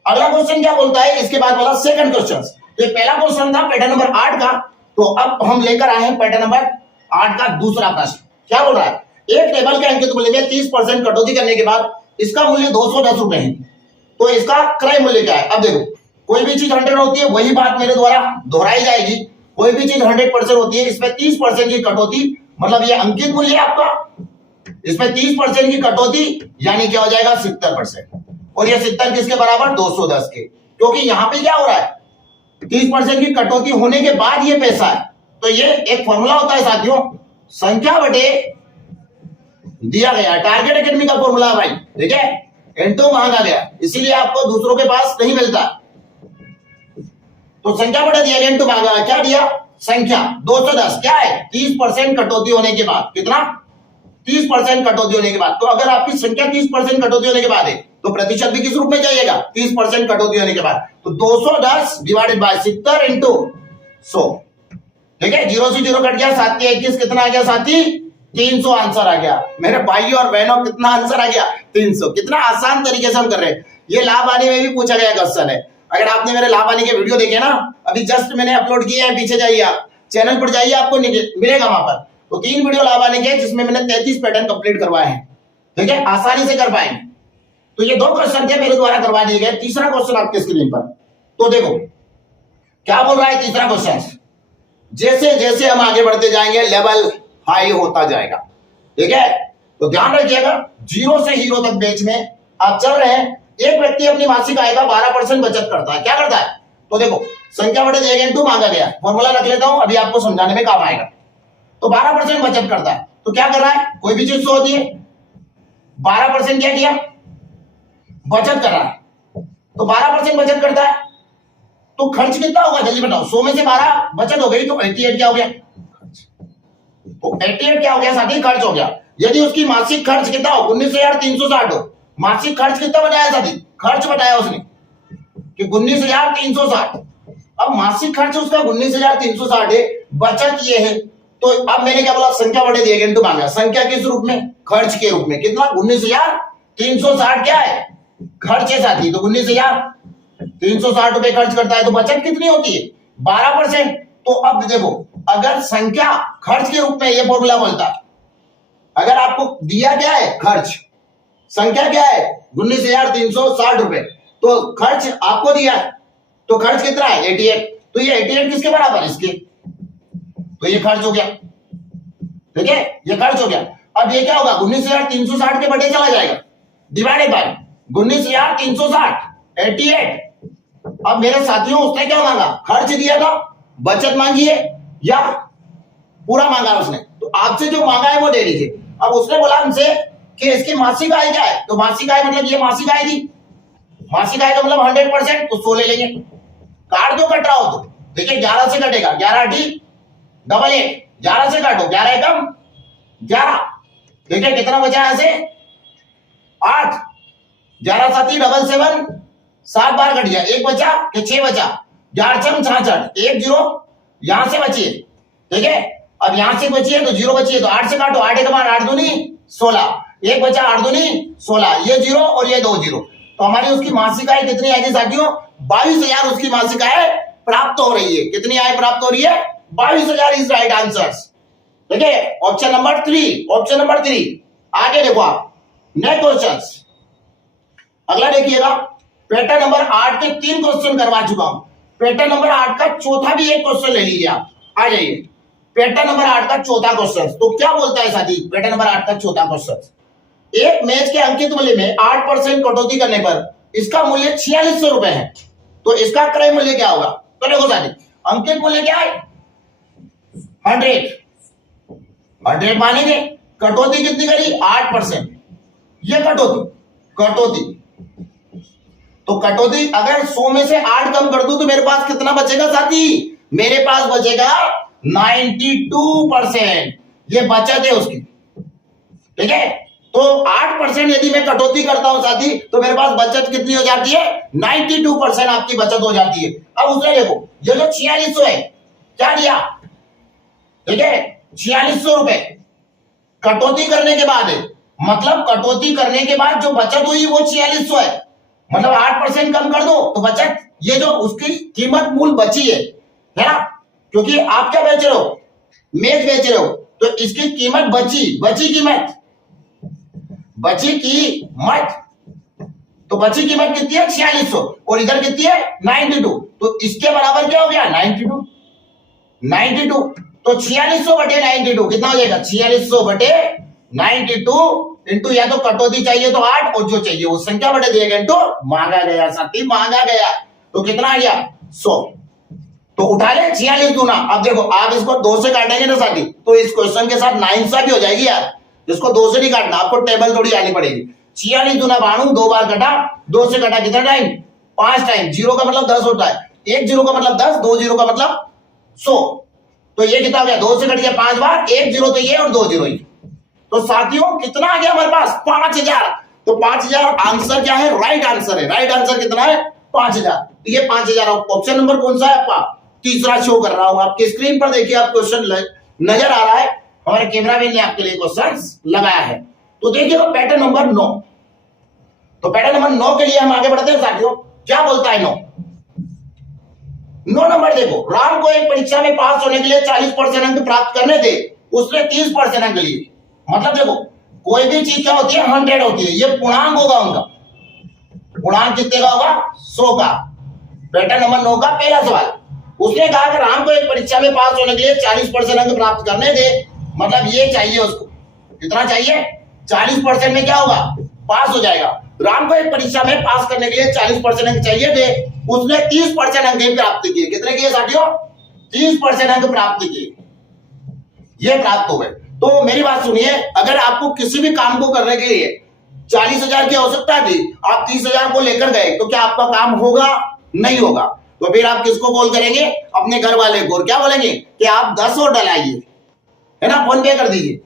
अगला क्वेश्चन क्या बोलता है, इसके बाद बोला सेकंड क्वेश्चन। तो पहला क्वेश्चन था पैटर्न नंबर 8 का, तो अब हम लेकर आए हैं पैटर्न नंबर 8 का दूसरा प्रश्न। क्या बोल रहा है, एक टेबल के अंकित मूल्य में 30% कटौती करने के बाद इसका मूल्य 210 रुपए है, तो इसका क्रय मूल्य क्या है। अब देखो कोई भी चीज 100 होती है, वही बात मेरे द्वारा दोहराई जाएगी। कोई भी चीज 100% होती है, इसमें 30% की कटौती, मतलब ये अंकित मूल्य आपका, इसमें 30% की कटौती यानी क्या हो जाएगा 70%, और ये 70 किसके बराबर 210 के, क्योंकि यहां पे क्या हो रहा है 30% की कटौती होने के बाद ये पैसा है। तो ये एक फॉर्मूला होता है साथियों, संख्या बटे दिया गया, टारगेट एकेडमी का फॉर्मूला भाई, ठीक है। इनटू मांगा गया, इसीलिए आपको दूसरों के पास नहीं मिलता। तो संख्या बटे दिया गया इनटू मांगा, क्या दिया संख्या 210, क्या है 30% कटौती होने के बाद, कितना 30% कटौती होने के बाद। तो अगर आपकी संख्या 30% कटौती होने के बाद है तो प्रतिशत भी किस रूप में जाइएगा 30% कटौती होने के बाद। तो 210 डिवाइडेड बाय 70 इंटू 100, ठीक है। 0 से 0 कट गया, 7 21, कितना आ गया साथी 300 आंसर आ गया। मेरे भाइयों और बहनों कितना आंसर आ गया 300। कितना आसान तरीके से हम कर रहे हैं। ये लाभ आने में भी पूछा गया क्वेश्चन है। अगर आपने मेरे लाभ आने के वीडियो देखे ना, अभी जस्ट मैंने अपलोड किए हैं, पीछे जाइए आप चैनल पर जाइए, आपको मिलेगा वहां पर। तो 3 वीडियो लाभ आने के जिसमें मैंने 33 पैटर्न कंप्लीट करवाए हैं, ठीक है, आसानी से कर पाएंगे। तो ये 2 क्वेश्चन थे मेरे द्वारा करवा दिए गए। तीसरा क्वेश्चन आपके स्क्रीन पर, तो देखो क्या बोल रहा है तीसरा क्वेश्चन, जैसे जैसे हम आगे बढ़ते जाएंगे लेवल हाई होता जाएगा, ठीक है। तो ध्यान रखिएगा 0 से हीरो तक बेच में आप चल रहे हैं। एक व्यक्ति अपनी मासिक आय का 12% बचत करता है, क्या करता है, तो देखो संख्या बटे दिया गया इनटू मांगा गया, फॉर्मूला रख लेता हूं, अभी आपको समझाने में काम आएगा। तो 12% बचत करता है, तो क्या कर रहा है, कोई भी चीज 100 होती है, 12% क्या किया बचत कर रहा है, तो 12% बचत करता है, तो खर्च कितना होगा जल्दी बताओ। 100 में से 12 बचत हो गई, तो 88 क्या हो गया, तो 88 क्या हो गया साथी खर्च हो गया। यदि उसकी मासिक खर्च कितना हो 19,360 हो, मासिक खर्च कितना बताया साथी, खर्च बताया उसने कि 19,360। अब मासिक खर्च उसका 19,360 है, बचत ये है। तो अब मैंने क्या बोला, संख्या बटे दिए गए मांगा, संख्या किस रूप में, खर्च के रूप में। कितना 19,360 क्या है, खर्च है साथी, तो 19,360 रुपए खर्च करता है, तो बचत कितनी होती है 12%। तो अब देखो अगर संख्या खर्च के रूप में, ये फॉर्मूला बोलता है, अगर आपको दिया क्या है खर्च, संख्या क्या है 19,360 रुपए, तो खर्च आपको दिया है, तो खर्च कितना है 88, तो ये 88 किसके बराबर, इसके तो ये खर्च हो गया, ठीक है, ये खर्च हो गया। अब ये क्या होगा, 19,360 के बटे चला जाएगा, डिवाइडेड बाय 19,360 88। अब मेरे साथियों उसने क्या मांगा, खर्च दिया था, बचत मांगी है या पूरा मांगा उसने, तो आपसे जो मांगा है वो दे दीजिए। अब उसने बोला हमसे कि इसकी मासिक आय क्या है, तो मासिक आय मतलब ये मासिक आय थी, मासिक आय का मतलब 100%, तो 100 ले लेंगे। काट दो कट रहा हो तो, देखिए 11 से कटेगा, 11 8 88, 11 से काटो, 11 एकम 11, देखिए कितना बचा यहां से 8, 11 साथी 777, 7 बार कट गया, एक बचा कि 6 बचा, 11 छम 66, 1 0 यहां से बची है, ठीक है। अब यहां से बची है तो 0 बची है, तो 8 से काटो, 8 एक बार 8 दूनी 16, एक बचा 8 दूनी 16, ये 0 और ये 2 0, तो हमारी उसकी मासिक आय कितनी आएगी साथियों, 22,000 उसकी मासिक आय प्राप्त हो रही है। कितनी आय प्राप्त हो रही है, 22,000 इज राइट आंसर, ठीक है। Option number 3, option number 3। आगे देखो आप नेक्स्ट क्वेश्चन, अगला देखिएगा, पैटर्न नंबर 8 के 3 क्वेश्चन करवा चुका हूं, पैटर्न नंबर 8 का चौथा भी एक क्वेश्चन ले लीजिए आप, आ जाइए। पैटर्न नंबर 8 का चौथा क्वेश्चन, तो क्या बोलता है साथी, पैटर्न नंबर 8 का चौथा क्वेश्चन, एक मैच के अंकित मूल्य में 8% कटौती करने पर इसका मूल्य 4600 रुपए है, तो इसका क्रय मूल्य क्या होगा। तो देखो साथी, अंकित मूल्य क्या है 100 मानेंगे, कटौती कितनी करी 8%, ये कटौती, तो कटौती अगर 100 में से 8 कम कर दूं तो मेरे पास कितना बचेगा साथी, मेरे पास बचेगा 92%, ये बचत है उसकी, ठीक है। तो 8% यदि मैं कटौती करता हूं साथी, तो मेरे पास बचत कितनी हो जाती है, 92% आपकी बचत हो जाती है। अब उसने देखो ये जो 4600 है क्या दिया, ठीक है, 4600 रुपए कटौती करने के बाद है, मतलब कटौती करने के बाद जो बचत हुई वो 4600 है, मतलब 8% कम कर दो तो बचत, ये जो उसकी कीमत मूल बची है ना, क्योंकि आप क्या बेच रहे हो, मेज बेच रहे हो, तो इसकी कीमत बची कीमत, तो बची कीमत कितनी है 4600, और इधर कितनी है 92, तो इसके बराबर क्या हो गया 92, तो 4600 बटे 92 कितना हो जाएगा, 4600 बटे 92 इंटू, या तो कटौती चाहिए तो 8 और जो चाहिए वो संख्या बटे दिया गया इंटू मांगा गया साथी, मांगा गया, तो कितना आ गया 100, तो उठा ले 46 दूना। अब देखो आप इसको 2 से काटेंगे ना साथी, तो इस क्वेश्चन के साथ नाइंसाफी हो जाएगी यार, इसको 2 से नहीं काटना, आपको टेबल थोड़ी आनी पड़ेगी। 46 दूना 92, 2 बार कटा, 2 से कटा कितना टाइम 5 टाइम, 0 का मतलब 10 होता है, 1 0 का मतलब 10, 2 0 का मतलब 100, तो ये कितना हो गया 2 से कट गया 5 बार, 1 0 तो ये और 2 0 ये, तो साथियों कितना आ गया हमारे पास 5000, तो 5000 आंसर क्या है, राइट आंसर है, राइट आंसर कितना है 5000, तो ये 5000 ऑप्शन नंबर कौन सा है आपका, तीसरा शो कर रहा हूं आपकी स्क्रीन पर, देखिए आप क्वेश्चन नजर आ रहा है, हमारे कैमरामैन ने आपके लिए क्वेश्चन लगाया है। तो देखिए पैटर्न नंबर 9, तो पैटर्न नंबर 9 के लिए हम आगे बढ़ते हैं साथियों, क्या बोलता है 9 नंबर देखो, राम को एक परीक्षा में पास होने के लिए 40% अंक प्राप्त करने थे, उसने 30% अंक लिए, मतलब देखो कोई भी चीज क्या होती है 100 होती है, ये पूर्णांक होगा उनका, पूर्णांक कितने का होगा 100 का। पैटर्न नंबर 9 का पहला सवाल, उसने कहा कि राम को एक परीक्षा में पास होने के लिए 40% अंक प्राप्त करने थे, मतलब ये चाहिए उसको, कितना चाहिए 40% में क्या होगा पास हो जाएगा। राम को एक परीक्षा में पास करने के लिए 40% अंक चाहिए थे, उसने 30% अंक प्राप्त किए, कितने किए साथियों 30% अंक प्राप्त किए, ये प्राप्त हो गए। तो मेरी बात सुनिए, अगर आपको किसी भी काम को करने के लिए 40,000 की आवश्यकता थी, आप 30,000 को लेकर गए, तो क्या आपका काम होगा, नहीं होगा, तो फिर आप किसको कॉल करेंगे, अपने घर वाले को, और क्या बोलेंगे कि आप 10 और डलाइए, है ना, फोन पे कर दीजिए।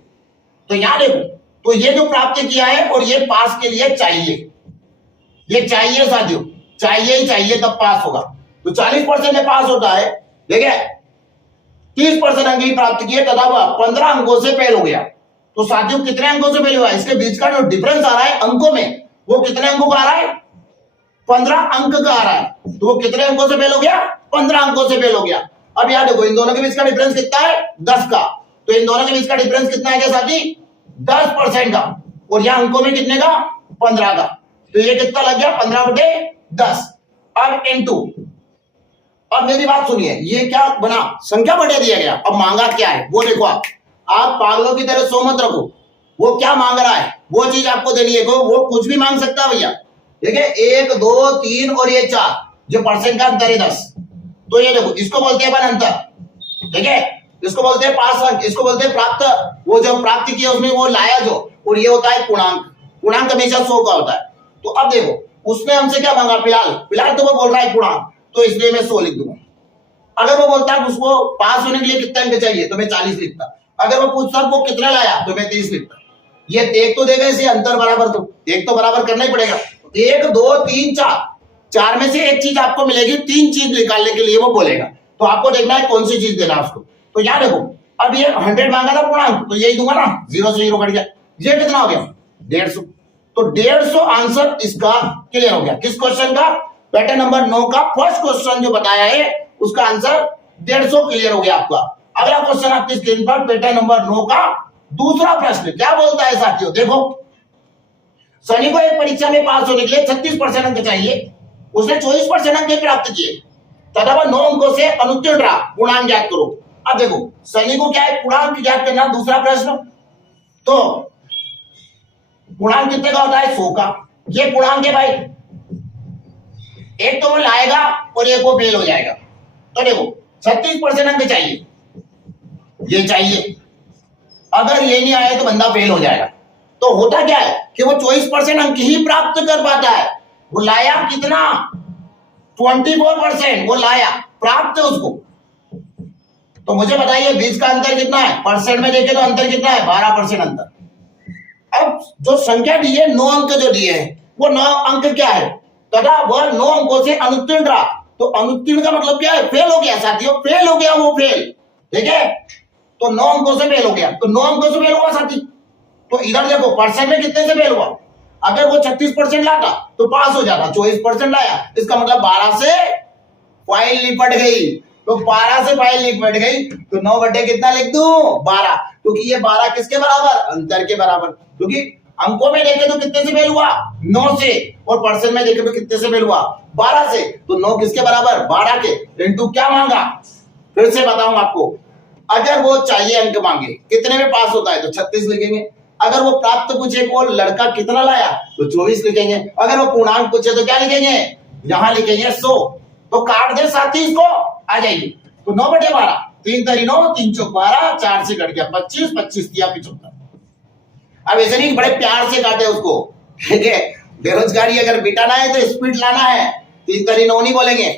तो यहां देखो, तो ये जो प्राप्त किया है और ये पास के लिए चाहिए, ये चाहिए साथियों, चाहिए ही चाहिए तब पास होगा, तो 40% में पास होता है, ठीक है, 30% अंक ही प्राप्त किए तथा वह 15 अंकों से फेल हो गया, तो साथियों कितने अंकों से फेल हुआ, इसके बीच का जो डिफरेंस आ रहा है अंकों में, वो कितने अंकों का आ रहा है 15 अंक का आ रहा है, तो वो कितने अंकों से फेल हो गया 15 अंकों से फेल हो गया। अब याद देखो इन दोनों के बीच का डिफरेंस कितना है 10 का, तो इन दोनों के बीच का डिफरेंस कितना है साथी 10% का, और यहां अंकों में कितने का 15 का, तो ये कितना लग गया 15/10। अब इनटू, अब मेरी बात सुनिए, ये क्या बना, संख्या बढ़े दिया गया। अब मांगा क्या है वो देखो। आप पागलों की तरह सो मत रखो, वो क्या मांग रहा है वो चीज आपको देनी है। वो कुछ भी मांग सकता है भैया। ठीक है, 1 2 3 और ये 4, जो परसेंट का अंतर है 10। तो ये देखो, इसको बोलते हैं अपन अंतर। ठीक है, इसको बोलते हैं पास अंक, इसको बोलते हैं प्राप्त। वो जो प्राप्त किया उसमें वो लाया जो, और ये होता है पूर्णांक। पूर्णांक हमेशा 100 का होता है। तो अब देखो, उसने हमसे क्या मांगा, फिलहाल तो वो बोल रहा है पूर्णांक, तो इसलिए मैं 100 लिख दूंगा। अगर वो बोलता है उसको पास होने के लिए कितना अंक चाहिए, तो मैं 40 लिखता। अगर वो पूछता वो कितना लाया, तो मैं 30 लिखता। ये एक तो देगा इसे अंतर बराबर, तो एक तो बराबर करना ही पड़ेगा। 1 2 3 4, 4 में से एक चीज आपको मिलेगी, 3 चीज निकालने के लिए वो बोलेगा। तो आपको देखना है कौन सी चीज देना है उसको। तो याद देखो, अब ये 100 मांगा था पूर्णांक, तो यही दूंगा ना, 0 से 0 कट गया। ये कितना हो गया, 150। तो 150 आंसर इसका क्लियर हो गया। किस क्वेश्चन का, पैटर्न नंबर 9 का फर्स्ट क्वेश्चन जो बताया है उसका आंसर 150 क्लियर हो गया आपका। अगला क्वेश्चन आपकी स्क्रीन पर पैटर्न नंबर 9 का दूसरा प्रश्न क्या बोलता है साथियों, देखो। सनी को एक परीक्षा में पास होने के लिए 36% अंक चाहिए। उसने 24% अंक प्राप्त किए तथा वह 9 अंकों से अनुत्तीर्ण रहा। पूर्णांक ज्ञात करो। अब देखो, सनी को क्या है, पूर्णांक ज्ञात करना, दूसरा प्रश्न। तो पूर्णांक कितने का होता है, 100 का। ये पूर्णांक है भाई, एक तो वो लाएगा और एक वो फेल हो जाएगा। तो देखो 36% अंक चाहिए, ये चाहिए। अगर ये नहीं आए तो बंदा फेल हो जाएगा। तो होता क्या है कि वो 24% अंक ही प्राप्त कर पाता है। वो लाया कितना, 24% वो लाया, प्राप्त उसको। तो मुझे बताइए बीच का अंतर कितना है, परसेंट में देखे तो अंतर कितना है, 12% अंतर। अब जो संख्या दी है, 9 अंक जो दिए हैं, वो 9 अंक क्या है, तथा वह 9 अंकों से अनुत्तीर्ण रहा। तो अनुत्तीर्ण का मतलब क्या है, फेल हो गया साथियों, फेल हो गया वो, फेल। ठीक है, तो 9 अंकों से फेल हो गया। तो 9 अंकों से फेल हुआ साथी। तो इधर देखो परसेंट में कितने से फेल हुआ। अगर वो 36% लाता तो पास हो जाता, 24% लाया, इसका मतलब 12 से फाइल निपट गई। तो 12 से फाइल निपट गई, तो 9 बटे कितना लिख दूं, 12। क्योंकि ये 12 किसके बराबर, अंतर के बराबर। क्योंकि अंकों में देखे तो कितने से फेल हुआ, 9 से, और परसेंट में देखे तो कितने से फेल हुआ, 12 से। तो 9 किसके बराबर, 12 के। इंटू क्या मांगा, फिर से बताऊं आपको। अगर वो चाहिए अंक मांगे कितने में पास होता है, तो 36 लिखेंगे। अगर वो प्राप्त पूछे को लड़का कितना लाया, तो 24 लिखेंगे। अगर वो पूर्णांक पूछे तो क्या लिखेंगे, यहां लिखेंगे 100। तो काट दे साथी इसको, आ जाइए। तो 9 बटे 12, 3 तरी 9, 3 चौक 12, 4 से कट गया 25, 25 दिया 75। अब ऐसे नहीं बड़े प्यार से काटे उसको। ठीक है, बेरोजगारी अगर बिटाना है तो स्पीड लाना है। 3 तरी 9 नहीं बोलेंगे,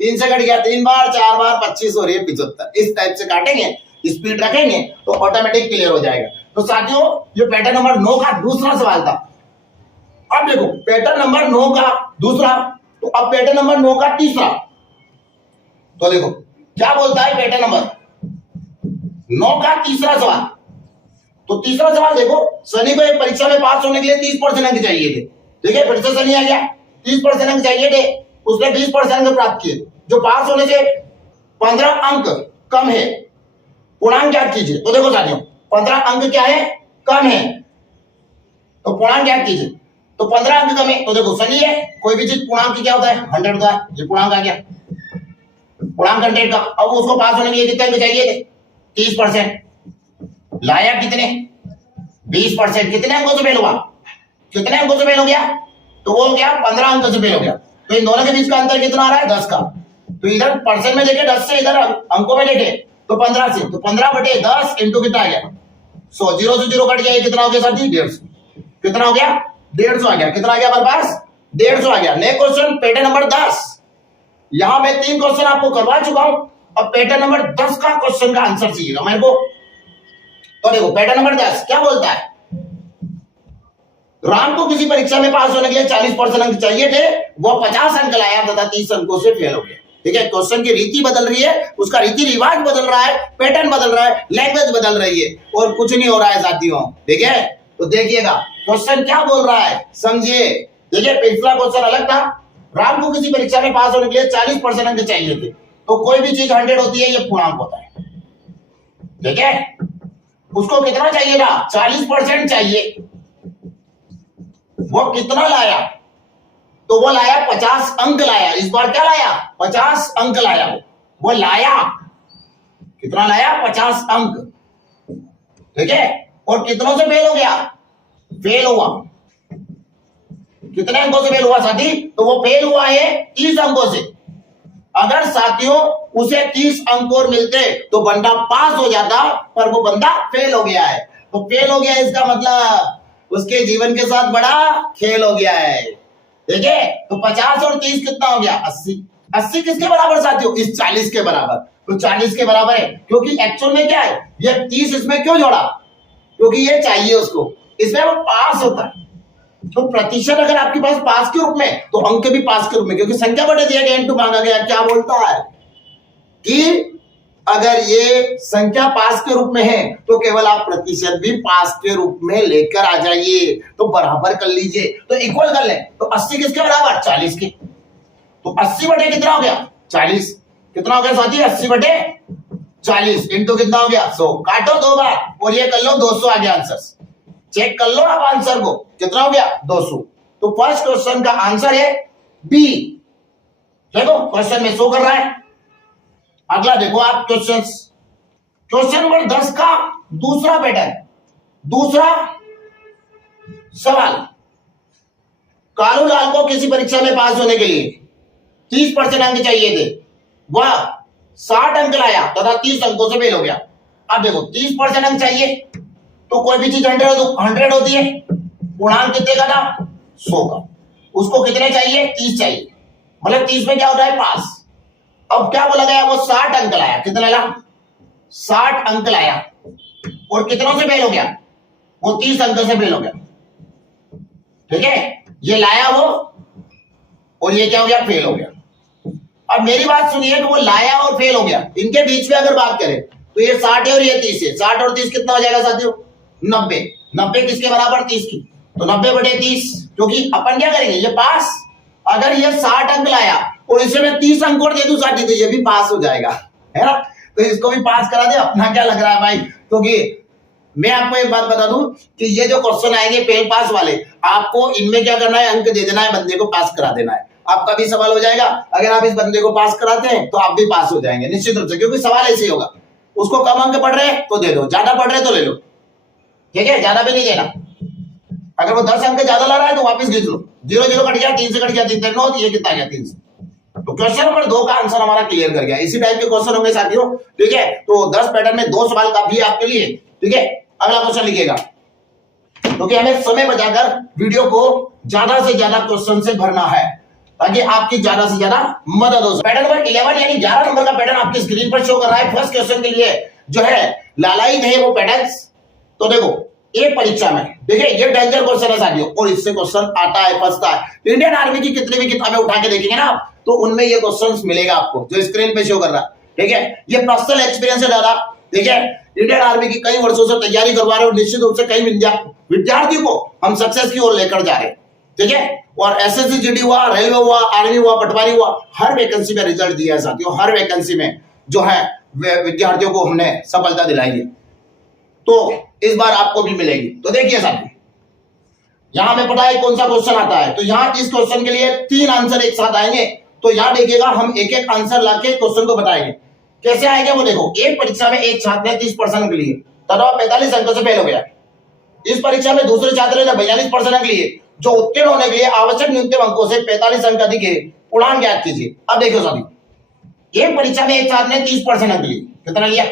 3 से कट गया 3 बार, 4 बार 25 और ये 75। इस टाइप से काटेंगे, स्पीड रखेंगे तो ऑटोमेटिक क्लियर हो जाएगा। तो साथियों, ये पैटर्न नंबर 9 का दूसरा सवाल था। अब देखो पैटर्न नंबर 9 का दूसरा, तो अब पैटर्न नंबर 9 का तीसरा। तो देखो क्या बोलता है पैटर्न नंबर 9 का तीसरा सवाल। तो तीसरा सवाल देखो, सनी को एक परीक्षा में पास होने के लिए 30% अंक चाहिए थे। ठीक है, फिर से सनी आ गया, 30% अंक चाहिए थे, उसने 20% अंक प्राप्त किए। जो पास होने से 15 अंक कम है, पूर्णांक ज्ञात कीजिए। तो देखो साथियों, 15 अंक क्या है, कम है, तो पूर्णांक ज्ञात कीजिए। तो 15 अंक कम है, तो देखो सनी है, कोई भी चीज पूर्णांक क्या होता है, 100 का है। ये पूर्णांक आ गया, पूर्णांक 100 का। अब उसको पास होने के लिए कितने अंक चाहिए थे, 30%। लाया कितने, 20%। कितने अंकों से फेल हुआ, कितने अंकों से फेल हो गया, तो वो हो गया 15 अंक से फेल हो गया। तो इन दोनों के बीच का अंतर कितना आ रहा है, 10 का। तो इधर परसेंट में देखे 10 से, इधर अंकों में देखे तो 15 से। तो 15 बटे 10 इंटू कितना आ गया, 100। 0 से 0 कट गया, ये कितना हो गया साथी, 150। कितना हो गया, 150 आ गया। कितना आ गया हमारे पास, 150 आ गया। Next question pattern number 10। यहां मैं 3 क्वेश्चन आपको करवा चुका हूं। अब पैटर्न नंबर 10 का क्वेश्चन का आंसर चाहिएगा मेरे को। तो देखो पैटर्न नंबर 10 क्या बोलता है, राम को किसी परीक्षा में पास होने के लिए 40% अंक चाहिए थे, वह 50 अंक लाया तथा 30 अंकों से फेल हो गया। ठीक है, क्वेश्चन की रीति बदल रही है, उसका रीति रिवाज बदल रहा है, पैटर्न बदल रहा है, लैंग्वेज बदल रही है, और कुछ नहीं हो रहा है साथियों। ठीक है, तो देखिएगा क्वेश्चन क्या बोल रहा है, समझिए। देखिए पिछला क्वेश्चन अलग था, राम को किसी परीक्षा में पास होने के लिए 40% अंक चाहिए थे। तो कोई भी चीज 100 होती है, ये पूर्णांक होता है। ठीक है, उसको कितना चाहिए था, 40% चाहिए। वो कितना लाया, तो वो लाया 50 अंक लाया। इस बार क्या लाया, 50 अंक लाया वो। वो लाया, कितना लाया? 50 अंक, ठीक है। और कितनों से फेल हो गया? फेल हुआ, कितने अंकों से फेल हुआ साथी? तो वो फेल हुआ है 30 अंकों से। अगर साथियों उसे 30 अंक और मिलते तो बंदा पास हो जाता, पर वो बंदा फेल हो गया है। तो फेल हो गया इसका मतलब उसके जीवन के साथ बड़ा खेल हो गया है, ठीक है। तो 50 और 30 कितना हो गया? 80। 80 किसके बराबर साथियों? इस 40 के बराबर। तो 40 के बराबर है, क्योंकि एक्चुअल में क्या है, ये 30 इसमें क्यों जोड़ा? क्योंकि ये चाहिए उसको, इसमें वो पास होता है। तो प्रतिशत अगर आपके पास पास के रूप में, तो अंक भी पास के रूप में, क्योंकि संख्या बढ़े दिया गया, इनटू मांगा गया। क्या बोलता है कि अगर ये संख्या पास के रूप में है तो केवल आप प्रतिशत भी पास के रूप में लेकर आ जाइए, तो बराबर कर लीजिए, तो इक्वल कर लें। तो 80 किसके बराबर? 40 के। तो 80 बटे कितना हो गया? 40। कितना हो गया साथी? 80 बटे 40 इंटू कितना हो गया? 100। काटो 2 बार और ये कर लो, 200 आ गया आंसर। चेक कर लो आप आंसर को, कितना हो गया? 200। तो फर्स्ट क्वेश्चन का आंसर है बी। देखो क्वेश्चन में शो कर रहा है। अगला देखो आप क्वेश्चन नंबर 10 का दूसरा पैटर्न, दूसरा सवाल। कालूलाल को किसी परीक्षा में पास होने के लिए 30% अंक चाहिए थे, वह 60 अंक लाया तथा 30 अंकों से फेल हो गया। अब देखो 30% अंक चाहिए तो कोई भी चीज 100 होती है। पूर्णांक कितने का था? 100 का। उसको कितने चाहिए? 30 चाहिए, मतलब 30 में क्या होता है? पास। अब क्या बोला गया? वो 60 अंक लाया। कितना लाया? 60 अंक लाया और कितनों से फेल हो गया? वो 30 अंक से फेल हो गया, ठीक है। ये लाया वो और ये क्या हो गया? फेल हो गया। अब मेरी बात सुनिए कि वो लाया और फेल हो गया, इनके बीच में अगर बात करें तो ये 60 है और ये 30 है। 60 और 30 कितना हो जाएगा साथियों? 90। 90 किसके बराबर? 30 की। तो 90 बटे 30, क्योंकि अपन क्या करेंगे? ये पास। अगर ये 60 अंक लाया और इसे मैं 30 अंक और दे दूं साथी, तो ये भी पास हो जाएगा, है ना। तो इसको भी पास करा दे। अपना क्या लग रहा है भाई? क्योंकि मैं आपको एक बात बता दूं कि ये जो क्वेश्चन आएंगे फेल पास वाले, आपको इनमें क्या करना है? अंक दे देना है, बंदे को पास करा देना है। आपका भी सवाल हो जाएगा। अगर आप इस बंदे को पास कराते हैं तो आप भी पास हो जाएंगे निश्चित रूप से, क्योंकि सवाल ऐसे ही होगा। उसको कम अंक पढ़ रहे तो दे दो, ज्यादा पढ़ रहे तो ले लो, ठीक है। ज्यादा भी नहीं देना। अगर वो 10 अंक ज्यादा ला रहा है तो वापस गिन लो। 0 0 कट गया, 3 से कट गया, 3 3 9, ये कितना गया? 3 से। तो क्वेश्चन नंबर 2 का आंसर हमारा क्लियर कर गया। इसी टाइप के क्वेश्चन होंगे साथियों, ठीक है। तो 10 पैटर्न में 2 सवाल काफी है आपके लिए, ठीक है। अगला क्वेश्चन लिखिएगा, क्योंकि हमें समय बचाकर वीडियो को ज्यादा से ज्यादा क्वेश्चन से भरना है, ताकि आपकी ज्यादा से ज्यादा मदद हो। पैटर्न नंबर 11 यानी 11 नंबर का पैटर्न आपकी स्क्रीन पर शो कर रहा है। फर्स्ट क्वेश्चन के लिए जो है लालायित है वो पैटर्न्स। तो देखो एक परीक्षा में, देखिए ये डेंजर क्वेश्चन है साथियों, और इससे क्वेश्चन आता है, फंसता है। इंडियन आर्मी की कितनी भी किताबें उठा के देखेंगे ना, तो उनमें ये क्वेश्चन मिलेगा आपको, जो स्क्रीन पे शो कर रहा है, ठीक है। ये पर्सनल एक्सपीरियंस है दादा, ठीक है। इंडियन आर्मी की कई वर्षों से तैयारी करवा रहे हो, निश्चित रूप से कई विद्यार्थियों को हम सक्सेस की ओर लेकर जा रहे हैं, ठीक है। और एसएससी जीडी हुआ, रेलवे हुआ, आर्मी हुआ, पटवारी हुआ, हर वैकेंसी में रिजल्ट दिया है साथियों। हर वैकेंसी में जो है विद्यार्थियों को हमने सफलता दिलाई है, तो इस बार आपको भी मिलेगी। तो देखिए साथियों, यहां हमें पता है कौन सा क्वेश्चन आता है। तो यहां इस क्वेश्चन के लिए 3 आंसर एक साथ आएंगे। तो यहां देखिएगा, हम एक एक आंसर लाके क्वेश्चन को बताएंगे। कैसे आएंगे वो देखो। एक परीक्षा में एक छात्र ने 30% लिए तथा 45 अंकों से फेल हो गया। इस परीक्षा में दूसरे छात्र ने 42% अंक लिए, जो उत्तीर्ण होने के लिए आवश्यक न्यूनतम अंकों से 45 अंक अधिक है। पूर्णांक ज्ञात कीजिए। अब देखो साथी, एक परीक्षा में एक छात्र ने 30% अंक लिए। कितना लिया?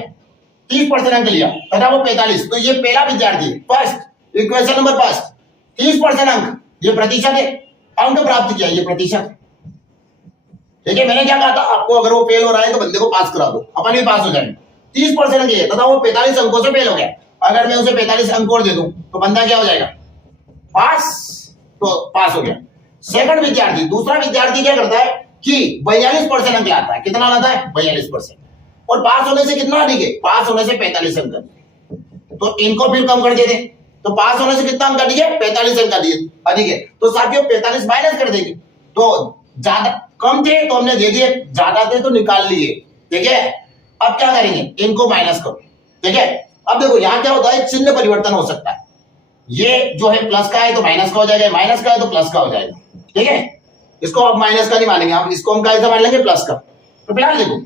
30% अंक लिया तथा वो 45। तो ये पहला विद्यार्थी फर्स्ट इक्वेशन नंबर फर्स्ट, 30% अंक, ये प्रतिशत है। अंक प्राप्त किया, ये प्रतिशत, ठीक है। मैंने क्या कहा था आपको, अगर वो फेल हो रहा है तो बंदे को पास करा दो, अपन भी पास हो जाएंगे। 30% अंक लिए तथा वो 45 अंकों से फेल हो गया। अगर मैं उसे 45 अंक और दे दूं तो बंदा क्या हो जाएगा? पास। तो पास हो गया। सेकंड विद्यार्थी, दूसरा विद्यार्थी क्या करता है कि 42% अंक लाता है। कितना लाता है? 42%। और पास होने से कितना अधिक है? पास होने से 45 अंक अधिक। तो इनको फिर कम कर देते, तो पास होने से कितना अंक अधिक है? 45 अंक अधिक है। तो साथियों 45 माइनस कर देंगे, तो ज्यादा कम थे तो हमने दे दिए, ज्यादा थे तो निकाल लिए, ठीक है। अब क्या करेंगे? इनको माइनस करो, ठीक है। अब देखो यहां क्या होता है, चिन्ह परिवर्तन हो सकता है। ये जो है प्लस का है तो माइनस का हो जाएगा, माइनस का है तो प्लस का हो जाएगा, ठीक है। इसको अब माइनस का नहीं मानेंगे, हम इसको हम कैसा मान लेंगे? प्लस का। तो फिलहाल देखो,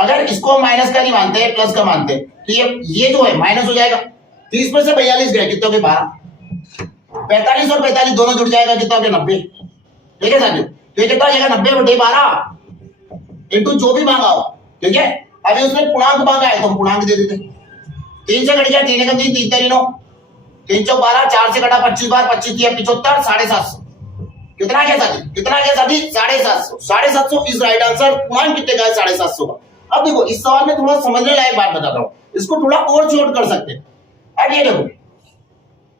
अगर इसको माइनस का नहीं मानते प्लस का मानते तो ये जो है माइनस हो जाएगा। 30 में से 42 गए, कितने हो गए 12। 45 और 45 दोनों जुड़ जाएगा, कितना हो गया 90। ठीक है साथियों, तो ये कितना हो जाएगा 90/12 इंटू जो भी मांगा हो। ठीक है, अभी उसने पूर्णांक मांगा है तो हम पूर्णांक दे देते। 3 से कट गया, 3 एकम 3, 3 3 9, 3 चौक 12, 4 से कटा 25 बार, 25 दिया 75, 750। कितना गया साथी, कितना गया साथी 750। 750 इज राइट आंसर। पूर्णांक कितने का है 750 का। अब देखो इस सवाल में थोड़ा समझने लायक बात बताता हूं, इसको थोड़ा और शॉर्ट कर सकते हैं। अब ये देखो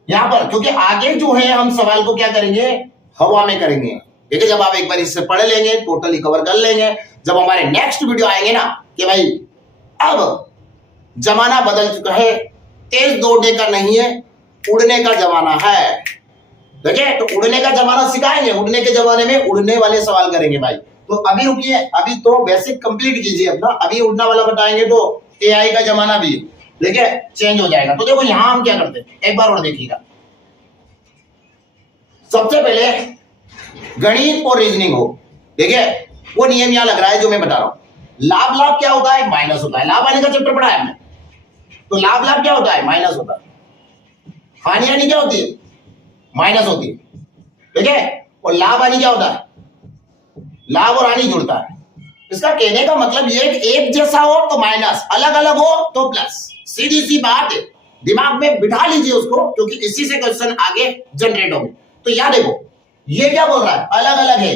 यहां पर, क्योंकि आगे जो है हम सवाल को क्या करेंगे, हवा में करेंगे। ठीक है, जब आप एक बार इससे पढ़ लेंगे, टोटली कवर कर लेंगे, जब हमारे नेक्स्ट वीडियो आएंगे ना कि भाई अब जमाना बदल चुका है, तेज दौड़ने का नहीं है, उड़ने का जमाना है। देखिए, तो उड़ने का जमाना सिखाएंगे, उड़ने के जमाने में उड़ने वाले सवाल करेंगे भाई। तो अभी रुकिए, अभी तो बेसिक कंप्लीट कीजिए अपना, अभी उड़ना वाला बताएंगे तो एआई का जमाना भी देखिए चेंज हो जाएगा। तो देखो यहां हम क्या करते हैं, एक बार और देखिएगा। सबसे पहले गणित और रीजनिंग हो, देखिए वो नियम यहां लग रहा है जो मैं बता रहा हूं। लाभ लाभ क्या होता है, माइनस होता है। लाभ हानि का चैप्टर पढ़ा है हमने, तो लाभ लाभ क्या होता है, माइनस होता है। हानि हानि क्या होती है, माइनस होती है। ठीक है, और लाभ हानि क्या होता है, लाभ और हानि जुड़ता है। इसका कहने का मतलब ये एक जैसा हो तो माइनस, अलग अलग हो तो प्लस। सीधी सी बात है, दिमाग में बिठा लीजिए उसको, क्योंकि इसी से क्वेश्चन आगे जनरेट होंगे। तो यहां देखो ये क्या बोल रहा है, अलग अलग है।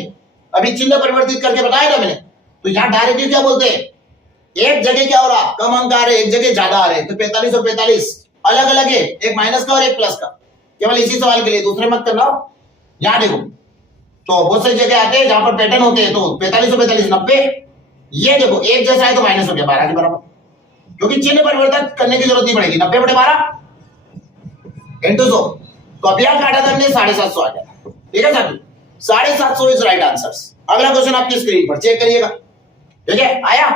अभी चिन्ह परिवर्तित करके बताया था मैंने, तो यहां डायरेक्टली क्या बोलते हैं, एक जगह क्या हो रहा, कम अंक आ रहे, एक जगह ज्यादा आ रहे। तो 45 और 45 अलग अलग है, एक माइनस का और एक प्लस का, केवल इसी सवाल के लिए, दूसरे मत करना। यहां देखो तो बहुत सारी जगह आते हैं जहां पर पैटर्न होते हैं, तो 45 और 45 90। ये देखो एक जैसा है तो माइनस हो गया 12 के बराबर, क्योंकि चिन्ह परिवर्तन करने की जरूरत नहीं पड़ेगी। 90/12 इंटू 100, तो अभी यहां काटा था हमने 750 आ गया। ठीक है साथी, 750 इज राइट आंसर। अगला क्वेश्चन आपकी स्क्रीन पर चेक करिएगा। ठीक है, आया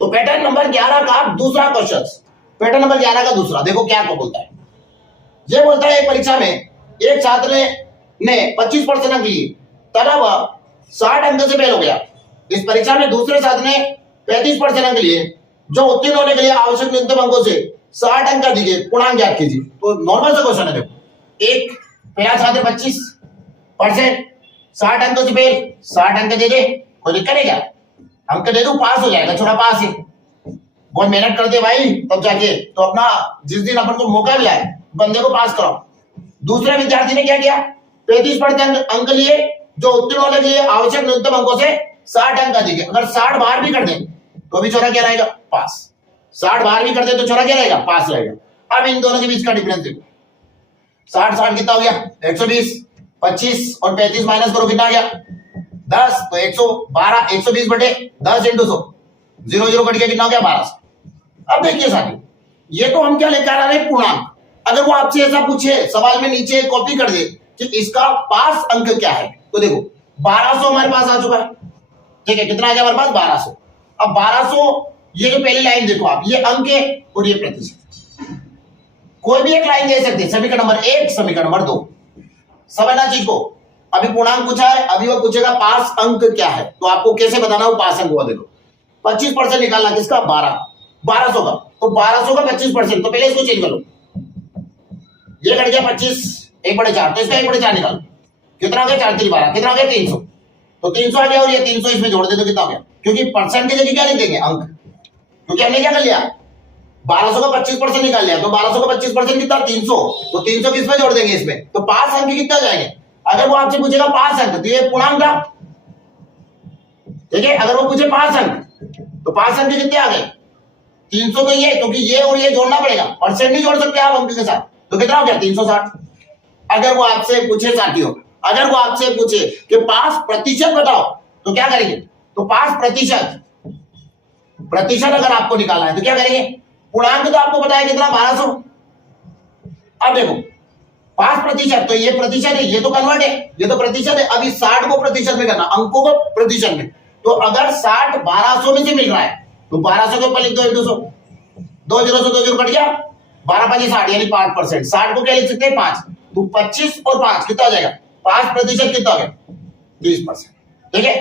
तो पैटर्न नंबर 11 का दूसरा क्वेश्चन, पैटर्न नंबर 11 का दूसरा देखो क्या को बोलता है। ये बोलता है एक परीक्षा में एक छात्र ने 25% अंक लिए, तथा वह 60 अंक से फेल हो गया। इस परीक्षा में दूसरे छात्र ने 35% अंक लिए, जो उत्तीर्ण होने के लिए आवश्यक न्यूनतम अंकों से 60 अंक अधिक है, पूर्णांक ज्ञात कीजिए। तो नॉर्मल सा क्वेश्चन है। देखो एक पहला छात्र 25%, 60 अंकों से फेल, 60 अंक दे दे, कोई दिक्कत है क्या, अंक दे दो पास हो जाएगा, छोटा पास है। बहुत मेहनत करते भाई तब जाके, तो अपना जिस दिन अपन को मौका मिला है बंदे को पास कराओ। दूसरे विद्यार्थी ने क्या किया, 35% अंक लिए, जो उत्तीर्ण होने के लिए आवश्यक न्यूनतम अंकों से 60 अंक अधिक है। अगर 60 बार भी कर दें तो भी छोरा क्या रहेगा, पास। 60 बार भी कर दे तो छोरा क्या रहेगा, पास रहेगा। अब इन दोनों के बीच का डिफरेंस देखो, 60 कितना हो गया 120, 25 और 35 माइनस करो कितना आ गया 10, तो 112, 120 बटे 10 इंटू 100, 0 0 कट गया, कितना हो गया 1200। अब देखिए साथी, ये तो हम क्या लेकर आ रहे हैं, पूर्णांक। अगर वो आपसे ऐसा पूछे सवाल में नीचे कॉपी कर दे कि इसका पास अंक क्या है, तो देखो 1200 हमारे पास आ चुका है। ठीक है, कितना आ गया हमारे पास 1200। अब 1200, ये जो पहली लाइन देखो आप, ये अंक है और ये प्रतिशत। कोई भी एक लाइन दे सकते हैं, समीकरण नंबर 1, समीकरण नंबर 2, समझना चीज को। अभी पूर्णांक पूछा है, अभी वो पूछेगा पास अंक क्या है, तो आपको कैसे बताना वो पास अंक हुआ। देखो 25% निकालना किसका, 1200 का, तो 1200 का 25%, तो पहले इसको चेंज कर लो। ये कट गया 25, 1/4, तो इसका 1/4 निकालो, कितना हो गया 4 3 12, कितना हो गया 300, तो 300 आ गया। और ये 300 इसमें जोड़ दे तो कितना हो गया, क्योंकि परसेंट की जगह क्या लिख देंगे, अंक, क्योंकि हमने क्या कर लिया 1200 का 25% निकाल लिया, तो 1200 का 25% कितना 300, तो 300 किसमें जोड़ देंगे इसमें, तो पास अंक कितना जाएंगे। अगर वो आपसे पूछेगा पास अंक, तो ये पूर्णांक था। ठीक है, अगर वो पूछे पास अंक तो पास अंक कितने आ गए 300, तो ये, क्योंकि ये और ये जोड़ना पड़ेगा, परसेंट नहीं जोड़ सकते आप अंक के साथ, तो कितना हो गया 360। अगर वो आपसे पूछे साथियों, अगर वो आपसे पूछे कि पास प्रतिशत बताओ, तो क्या करेंगे, तो पास प्रतिशत, प्रतिशत अगर आपको निकालना है तो क्या करेंगे, पूर्णांक तो आपको बताया कितना 1200। अब देखो पास प्रतिशत, तो ये प्रतिशत है, ये तो कन्वर्ट है, ये तो प्रतिशत है। अभी 60 को प्रतिशत में करना, अंकों को प्रतिशत में, तो अगर 60 1200 में से मिल रहा है तो 1200 के ऊपर लिख दो इंटू 100, 2 0 से 2 0 कट गया, 12 5 60 यानी 5%। 60 को क्या लिख सकते हैं 5, तो 25 और 5 कितना हो जाएगा, 5% कितना हो गया 20%। ठीक है,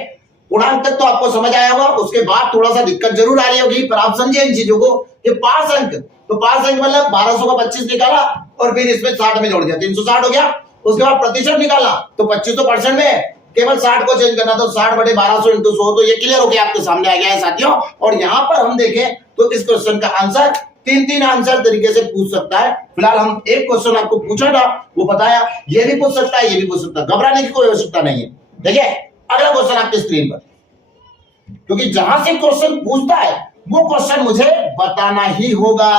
पूर्णांक तक तो आपको समझ आया होगा, उसके बाद थोड़ा सा दिक्कत जरूर आ रही होगी, पर आप समझे इन चीजों को कि 5 अंक, तो 5 अंक मतलब 1200 का 25 निकाला और फिर इसमें 60 में जोड़ दिया, 360 हो गया। उसके बाद प्रतिशत निकाला तो 25% में केवल 60 को चेंज करना, तो 60 बटे 1200 इंटू 100, तो ये क्लियर हो गया, आपके सामने आ गया है साथियों। और यहां पर हम देखें तो इस क्वेश्चन का आंसर 3 आंसर तरीके से पूछ सकता है। फिलहाल हम एक क्वेश्चन आपको पूछा था, वो बताया, ये भी पूछ सकता है, ये भी पूछ सकता है, घबराने की कोई आवश्यकता नहीं है। देखिए अगला क्वेश्चन आपकी स्क्रीन पर, क्योंकि जहां से क्वेश्चन पूछता है वो क्वेश्चन मुझे बताना ही होगा,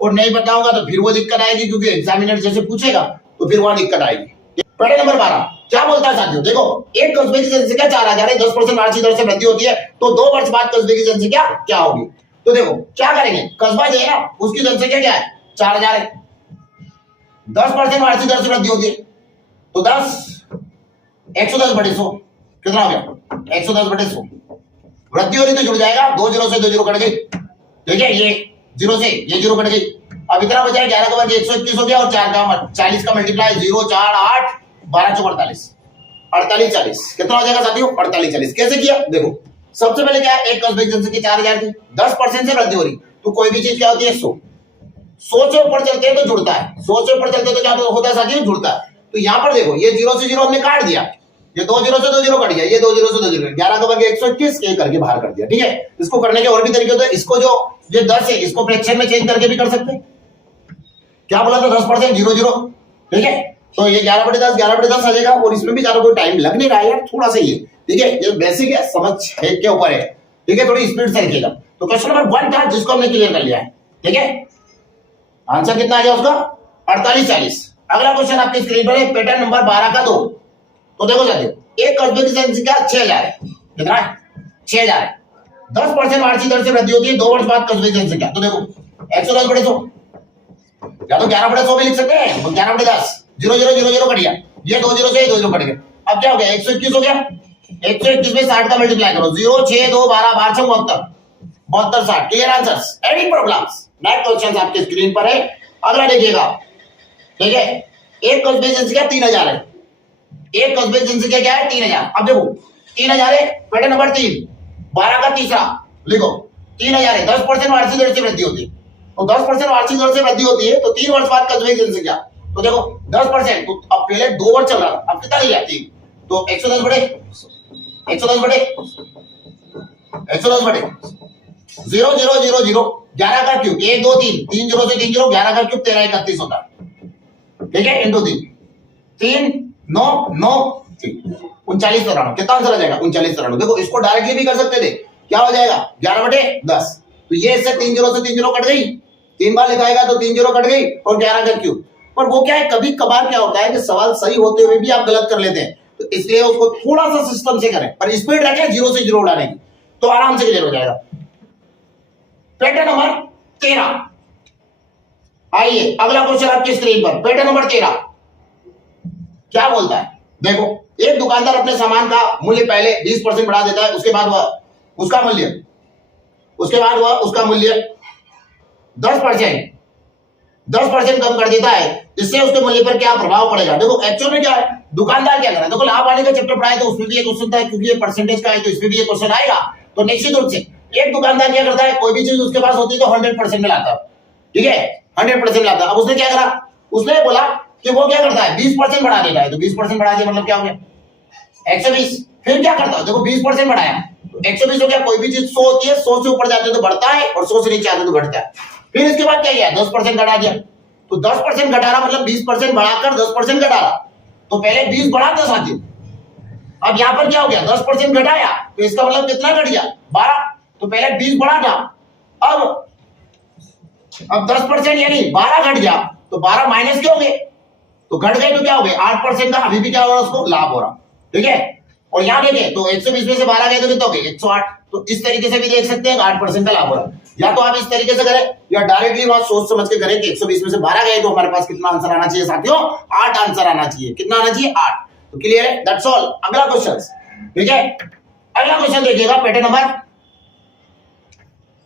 और नहीं बताऊंगा तो फिर वो दिक्कत आएगी, क्योंकि एग्जामिनर जैसे पूछेगा तो फिर वहां दिक्कत आएगी। पढ़े नंबर 12 क्या बोलता है साथियों, देखो एक कस्बे की जनसंख्या 4000 है, 10% वार्षिक दर से वृद्धि होती है, तो 2 वर्ष बाद कस्बे की जनसंख्या क्या होगी। तो देखो क्या करेंगे, कस्बा जो है ना उसकी जनसंख्या क्या है, 4000 है, 10% वार्षिक दर से वृद्धि होती है, तो 110 बटे 100 कितना हो गया, 110 बटे 100। वृद्धि हो रही तो जुड़ जाएगा, 2 जीरो से 2 जीरो कट गई, ठीक है, ये जीरो से ये जीरो कट गई, अब इतना बचा है 11 का वर्ग 121 हो गया, और 4 का 40 का मल्टीप्लाई 0 4 8 12 चौक 48 48 40 कितना हो जाएगा साथियों, 48 40। कैसे किया, देखो सबसे पहले क्या है, एक कस्बे की जनसंख्या 4000 की, 10% से वृद्धि हो रही, तो कोई भी चीज क्या होती है 100 से ऊपर चलते हैं तो जुड़ता है, 100 से ऊपर चलते हैं तो क्या होता है साथियों, जुड़ता है। तो यहां पर देखो ये 0 से 0 हमने काट दिया, ये 2 जीरो से 2 जीरो कट गया, ये 2 जीरो से 2 जीरो, 11 का वर्ग 121 के करके बाहर कर दिया, ठीक है। इसको करने के और भी तरीके होते हैं, इसको जो ये 10 है इसको फ्रैक्शन में चेंज करके भी कर सकते हैं। क्या बोला था, 10% 0 0, ठीक है, तो ये 11 बटे 10 आ जाएगा, और इसमें भी ज्यादा कोई टाइम लग नहीं रहा है यार, थोड़ा सा ये, ठीक है, ये बेसिक है, समझ है के ऊपर है, ठीक है, थोड़ी स्पीड से लिखिएगा। तो क्वेश्चन नंबर 1 था जिसको हमने क्लियर कर लिया है, ठीक है, आंसर कितना आ गया उसका, 48 40। अगला क्वेश्चन आपकी स्क्रीन पर है, पैटर्न नंबर 12 का 2। तो देखो साथियों एक कस्बे की जनसंख्या 6000 है, कितना है 6000 है, 10% वार्षिक दर से वृद्धि होती है, 2 वर्ष बाद कस्बे की जनसंख्या, तो देखो 110 बटे 100, या तो 11 बटे 100 भी लिख सकते हैं, तो 11 बटे 10 0 0 0 0 कट गया, ये 2 जीरो से 2 जीरो कट गए, अब क्या हो गया 121 हो गया, 121 में 60 का मल्टीप्लाई करो, 0 6 2 12 12 6 72 72 60, clear answers, any problems. Next question आपके स्क्रीन पर है, अगला देखिएगा, ठीक है, एक कस्बे की जनसंख्या 3000 है, एक कस्बे की जनसंख्या क्या है 3000। अब देखो 3000 है, पैटर्न नंबर 3 12 का तीसरा लिखो, 3000 है, 10% वार्षिक दर से वृद्धि होती है, तो 10% वार्षिक दर से वृद्धि होती है, तो 3 वर्ष बाद कस्बे की जनसंख्या, तो देखो 10%, तो अब पहले 2 वर्ष चल रहा था, अब कितना लिया 3, तो 110 बटे 0 0 0 0 11 का क्यूब 1 2 3 3 जीरो से 3 जीरो, 11 का क्यूब 13 31 होता है, ठीक है, इंटू 3 3 9 9 39 93, कितना आंसर आ जाएगा 39 93। देखो इसको डायरेक्टली भी कर सकते थे, क्या हो जाएगा 11 बटे 10, तो ये इससे 3 जीरो से 3 जीरो कट गई, 3 बार लिखाएगा तो 3 जीरो कट गई, और 11 का क्यूब। पर वो क्या है, कभी कभार क्या होता है कि सवाल सही होते हुए भी आप गलत कर लेते हैं, तो इसलिए उसको थोड़ा सा सिस्टम से करें, पर स्पीड रखें 0 से 0 उड़ाने की, तो आराम से क्लियर हो जाएगा। पैटर्न नंबर 13, आइए अगला क्वेश्चन आपकी स्क्रीन पर, पैटर्न नंबर 13 क्या बोलता है, देखो एक दुकानदार अपने सामान का मूल्य पहले 20% बढ़ा देता है, उसके बाद वह उसका मूल्य 10% कम कर देता है, इससे उसके मूल्य पर क्या प्रभाव पड़ेगा। देखो एक्चुअल में क्या है, दुकानदार क्या कर रहा है, देखो लाभ आने का चैप्टर पढ़ाया तो उसमें भी एक क्वेश्चन था, क्योंकि ये परसेंटेज का है तो इसमें भी एक क्वेश्चन आएगा। तो निश्चित रूप से एक दुकानदार क्या करता है, कोई भी चीज उसके पास होती है तो 100% में लाता है, ठीक है, 100% लाता है। अब उसने क्या करा, उसने बोला कि वो क्या करता है 20% बढ़ा देता है, तो 20% बढ़ा दिया मतलब क्या हो गया 120, फिर क्या करता है, देखो 20% बढ़ाया तो 120 हो गया, कोई भी चीज 100 होती है, 100 से ऊपर जाते हैं तो बढ़ता है, और 100 से नीचे आते तो घटता है। फिर इसके बाद क्या किया 10% घटा दिया, तो 10% घटा रहा मतलब 20% बढ़ाकर 10% घटा रहा, तो पहले 20 बढ़ा था साथियों, अब यहां पर क्या हो गया 10% घटाया, तो इसका मतलब कितना घट गया 12, तो पहले 20 बढ़ा था, अब 10% यानी 12 घट गया, तो 12 माइनस क्या हो गए, तो घट गए तो क्या हो गए 8% का, अभी भी क्या हो रहा है उसको लाभ हो रहा, ठीक है। और यहां देखें तो 120 में से 12 गए तो कितना हो गए 108, तो इस तरीके से भी देख सकते हैं 8% का लाभ हो रहा है। या तो आप इस तरीके से करें या डायरेक्टली वहां सोच समझ के करें कि 120 में से 12 गए तो हमारे पास कितना आंसर आना चाहिए साथियों 8 आंसर आना चाहिए, कितना आना चाहिए 8, तो क्लियर है, दैट्स ऑल। अगला क्वेश्चन, ठीक है, अगला क्वेश्चन देखिएगा पैटर्न नंबर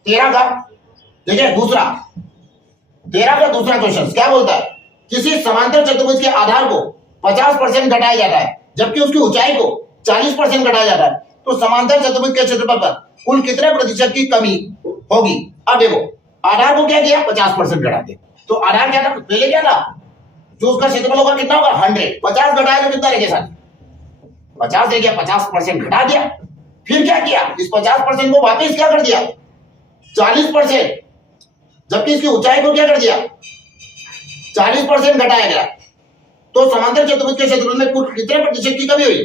13 का, देखिए दूसरा 13 का दूसरा क्वेश्चन क्या बोलता है, किसी समांतर चतुर्भुज के आधार को 50% घटाया जाता है जबकि उसकी ऊंचाई को 40% घटाया जाता है, तो समांतर चतुर्भुज के क्षेत्रफल पर कुल कितने प्रतिशत की कमी होगी। अब देखो आधार को क्या किया 50% घटा दे, तो आधार क्या था पहले क्या था, जो उसका क्षेत्रफल होगा कितना होगा 100, 50 घटाया तो कितना रह गया साथ 50 रह गया, 50% घटा दिया। फिर क्या किया इस 50% को वापस क्या कर दिया 40%, जबकि इसकी ऊंचाई को क्या कर दिया 40% घटाया गया। तो समांतर चतुर्भुज के क्षेत्रफल में कुल कितने प्रतिशत की कमी हुई,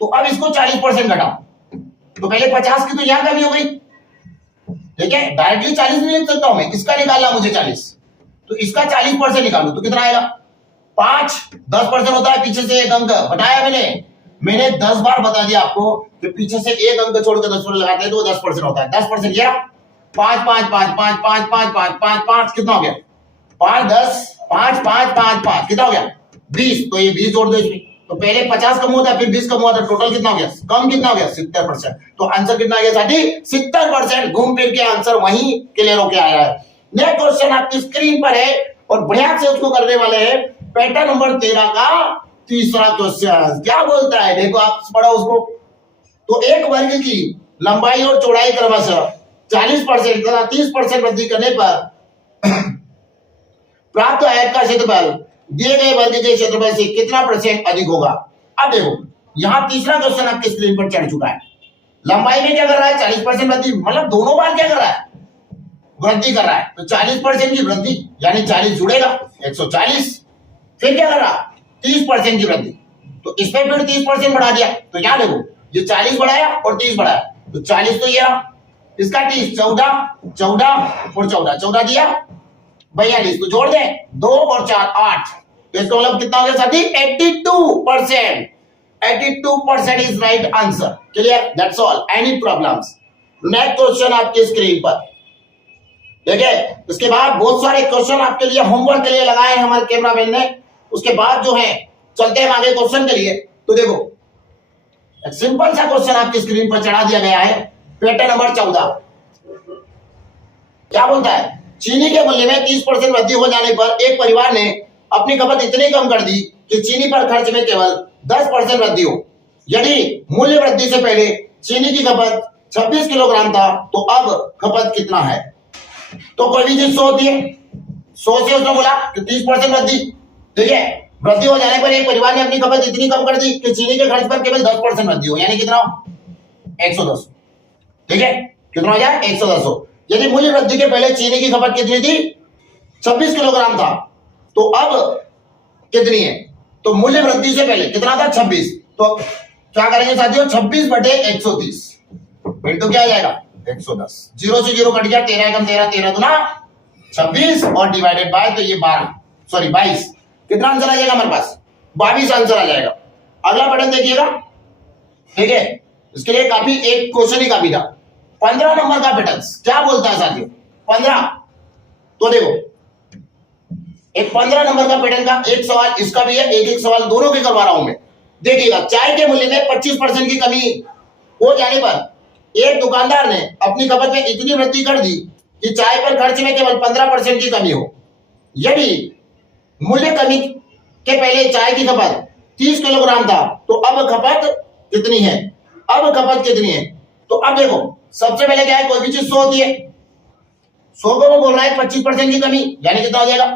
तो अब इसको 40% घटाओ, तो पहले 50 की तो यहां कमी हो गई, ठीक है डायरेक्टली 40 नहीं लिख सकता हूं मैं, इसका निकालना मुझे 40, तो इसका 40% निकालू तो कितना आएगा 5, 10% होता है पीछे से एक अंक बताया मैंने 10 बार बता दिया आपको कि पीछे से एक अंक छोड़कर 10% लगाते हैं तो 10% होता है। 10% ये 5 5 5 5 5 5 5 5 5 कितना हो गया 5 10 5 5 5 5 कितना हो गया 20, तो ये 20 जोड़ दो इसमें, तो पहले 50 कम हुआ था फिर 20 कम हुआ था, टोटल कितना हो गया कम कितना हो गया 70%, तो आंसर कितना आ गया साथी 70%। घूम फिर के आंसर वहीं क्लियर होके आया है। नेक्स्ट क्वेश्चन आपकी स्क्रीन पर है और बढ़िया से उसको करने वाले हैं पैटर्न नंबर 13 का तीसरा क्वेश्चन। क्या बोलता है देखो आप पढ़ो उसको, तो एक वर्ग की लंबाई और चौड़ाई क्रमशः 40% तथा 30% वृद्धि करने पर प्राप्त आयत का क्षेत्रफल दिए गए वर्ग के क्षेत्रफल से कितना % अधिक होगा। अब देखो यहां तीसरा क्वेश्चन आपके स्क्रीन पर चढ़ चुका है। लंबाई में क्या कर रहा है 40% वृद्धि, मतलब दोनों बार क्या कर रहा है वृद्धि कर रहा है, तो 40% की वृद्धि यानी 40 जुड़ेगा 140, फिर क्या कर रहा 30% की वृद्धि, तो इसमें फिर 30% बढ़ा दिया, तो क्या देखो ये 40 बढ़ाया और 30 बढ़ाया, तो 40 तो ये इसका 30 14 14 और 14 14 दिया 42, तो जोड़ दे 2 और 4 8, तो इसका मतलब कितना हो गया साथी 82%। 82% is right answer. Clear, that's all. Any problems. Next question आपकी स्क्रीन पर देखिए, उसके बाद बहुत सारे क्वेश्चन आपके लिए होमवर्क के लिए लगाए हैं हमारे कैमरामैन ने। उसके बाद जो है चलते हैं आगे क्वेश्चन के लिए। तो देखो एक सिंपल सा क्वेश्चन आपकी स्क्रीन पर चढ़ा दिया गया है, पैटर्न नंबर 14। क्या बोलता है, चीनी के मूल्य में 30% वृद्धि हो जाने पर एक परिवार ने अपनी खपत इतनी कम कर दी कि चीनी पर खर्च में केवल 10% वृद्धि हो। यदि मूल्य वृद्धि से पहले चीनी की खपत 26 किलोग्राम था तो अब खपत कितना है। तो कोई भी चीज 100 होती है, 100 से उसने बोला कि 30% वृद्धि, ठीक है, वृद्धि हो जाने पर एक परिवार ने अपनी खपत इतनी कम कर दी कि चीनी के खर्च पर केवल 10% वृद्धि हो, यानी कितना 110, ठीक है, कितना हो जाए 110 हो। यदि मूल्य वृद्धि के पहले चीनी की खपत कितनी थी 26 किलोग्राम था, तो अब कितनी है, तो मूल्य वृद्धि से पहले कितना था 26, तो क्या करेंगे साथियों 26 बटे 130 इंटू क्या आ जाएगा 110, 0 से 0 कट गया, 13 एकम 13, 13 दूना 26 और डिवाइडेड बाय तो ये 22, कितना आंसर आ जाएगा हमारे पास 22 आंसर आ जाएगा। अगला पैटर्न देखिएगा, ठीक है, इसके लिए काफी एक क्वेश्चन ही काफी था। 15 नंबर का पैटर्न क्या बोलता है साथियों 15, तो देखो एक 15 नंबर का पैटर्न का एक सवाल इसका भी है, एक सवाल दोनों के करवा रहा हूं मैं। देखिएगा, चाय के मूल्य में 25% की कमी हो जाने पर एक दुकानदार ने अपनी खपत में इतनी वृद्धि कर दी कि चाय पर खर्च में केवल 15% की कमी हो। यदि मूल्य कमी के पहले चाय की खपत 30 किलोग्राम था तो अब खपत कितनी है, अब खपत कितनी है। तो अब देखो सबसे पहले क्या है, कोई भी चीज 100 होती है, 100 को वो बोल रहा है 25% की कमी, यानी कितना हो जाएगा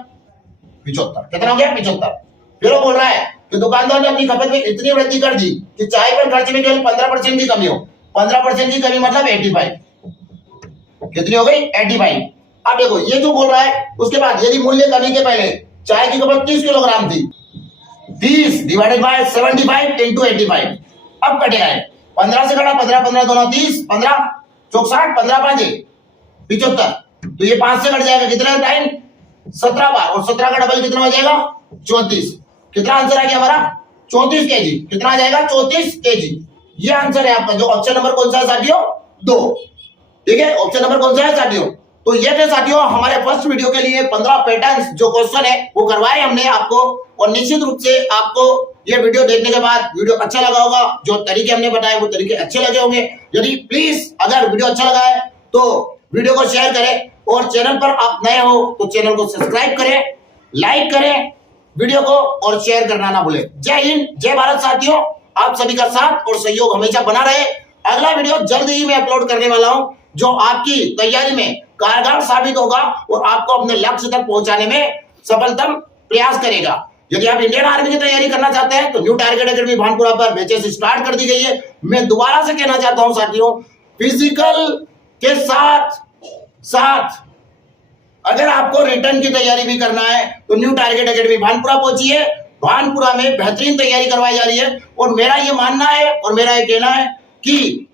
75, कितना हो गया 75। फिर वो बोल रहा है कि दुकानदार ने अपनी खपत में इतनी वृद्धि कर दी कि चाय पर खर्च में केवल 15% की कमी हो। 15% की कमी मतलब 85, कितनी हो गई 85। अब देखो ये जो बोल रहा है, उसके बाद यदि मूल्य कमी के पहले चाय की खपत 30 किलोग्राम थी, 30 डिवाइडेड बाय 75 इंटू 85, अब कटेगा 15 से कटा 15 15 दोनों 30, 15 चौक 60, 15 5 75, तो ये 5 से कट जाएगा, कितना टाइम 17 बार, और 17 का डबल कितना हो जाएगा 34। कितना आंसर आ गया हमारा 34 केजी, कितना आ जाएगा 34 केजी। ये आंसर है आपका। जो ऑप्शन नंबर कौन सा है साथियों 2, ठीक है, ऑप्शन नंबर कौन सा है साथियों। तो ये थे साथियों हमारे फर्स्ट वीडियो के लिए 15 पैटर्न्स जो क्वेश्चन है वो करवाए हमने आपको, और निश्चित रूप से आपको ये वीडियो देखने के बाद वीडियो अच्छा लगा होगा, जो तरीके हमने बताए वो तरीके अच्छे लगे होंगे। यदि प्लीज अगर वीडियो अच्छा लगा है तो वीडियो को शेयर करें, और चैनल पर आप नए हो तो चैनल को सब्सक्राइब करें, लाइक करें वीडियो को और शेयर करना ना भूलें। जय हिंद, जय भारत साथियों। आप सभी का साथ और सहयोग हमेशा बना रहे। अगला वीडियो जल्द ही मैं अपलोड करने वाला हूं, जो आपकी तैयारी में कारगर साबित होगा और आपको अपने लक्ष्य तक पहुंचाने में सफलतम प्रयास करेगा। यदि आप इंडियन आर्मी की तैयारी करना चाहते हैं तो न्यू टारगेट एकेडमी भानपुरा पर बैचेस स्टार्ट कर दी गई है। मैं दोबारा से कहना चाहता हूं साथियों, फिजिकल के साथ साथ अगर आपको रिटर्न की तैयारी भी करना है तो न्यू टारगेट एकेडमी भानपुरा पहुंचिए। भानपुरा में बेहतरीन तैयारी करवाई जा रही है और मेरा ये मानना है और मेरा ये कहना है कि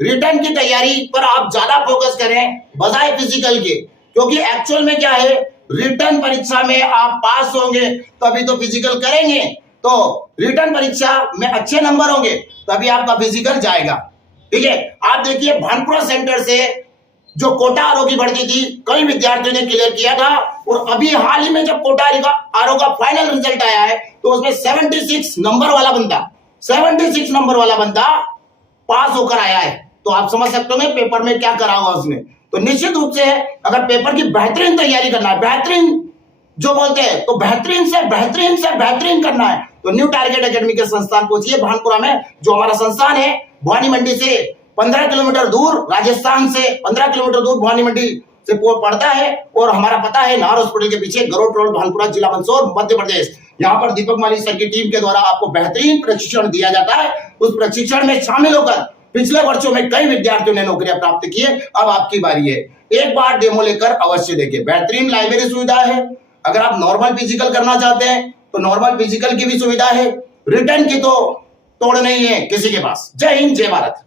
रिटर्न की तैयारी पर आप ज्यादा फोकस करें बजाय फिजिकल के, क्योंकि एक्चुअल में क्या है, रिटर्न परीक्षा में आप पास होंगे तभी तो फिजिकल करेंगे, तो रिटर्न परीक्षा में अच्छे नंबर होंगे तभी आपका फिजिकल जाएगा। ठीक है, आप देखिए भानपुरा सेंटर से जो कोटा आरओ की भर्ती थी कई विद्यार्थियों ने क्लियर किया था और अभी हाल ही में जब कोटा आरओ का फाइनल रिजल्ट आया है तो उसमें 76 नंबर वाला बंदा पास होकर आया है। तो आप समझ सकते हो पेपर में क्या करा होगा उसने। तो निश्चित रूप से अगर पेपर की बेहतरीन तैयारी करना है, बेहतरीन जो बोलते हैं तो बेहतरीन से बेहतरीन करना है तो न्यू टारगेट एकेडमी के संस्थान पहुंचिए भानपुरा में, जो हमारा संस्थान है भवानी मंडी से 15 किलोमीटर दूर, राजस्थान से 15 किलोमीटर दूर भवानी मंडी से पड़ता है और हमारा पता है नाहर हॉस्पिटल के पीछे गरोड रोड भानपुरा, जिला मंदसौर, मध्य प्रदेश। यहाँ पर दीपक माली सर की टीम के द्वारा आपको बेहतरीन प्रशिक्षण दिया जाता है। उस प्रशिक्षण में शामिल होकर पिछले वर्षों में कई विद्यार्थियों ने नौकरियां प्राप्त की है। अब आपकी बारी है, एक बार डेमो लेकर अवश्य देखिए। बेहतरीन लाइब्रेरी सुविधा है, अगर आप नॉर्मल फिजिकल करना चाहते हैं तो नॉर्मल फिजिकल की भी सुविधा है, रिटर्न की तो तोड़ नहीं है किसी के पास। जय हिंद, जय भारत।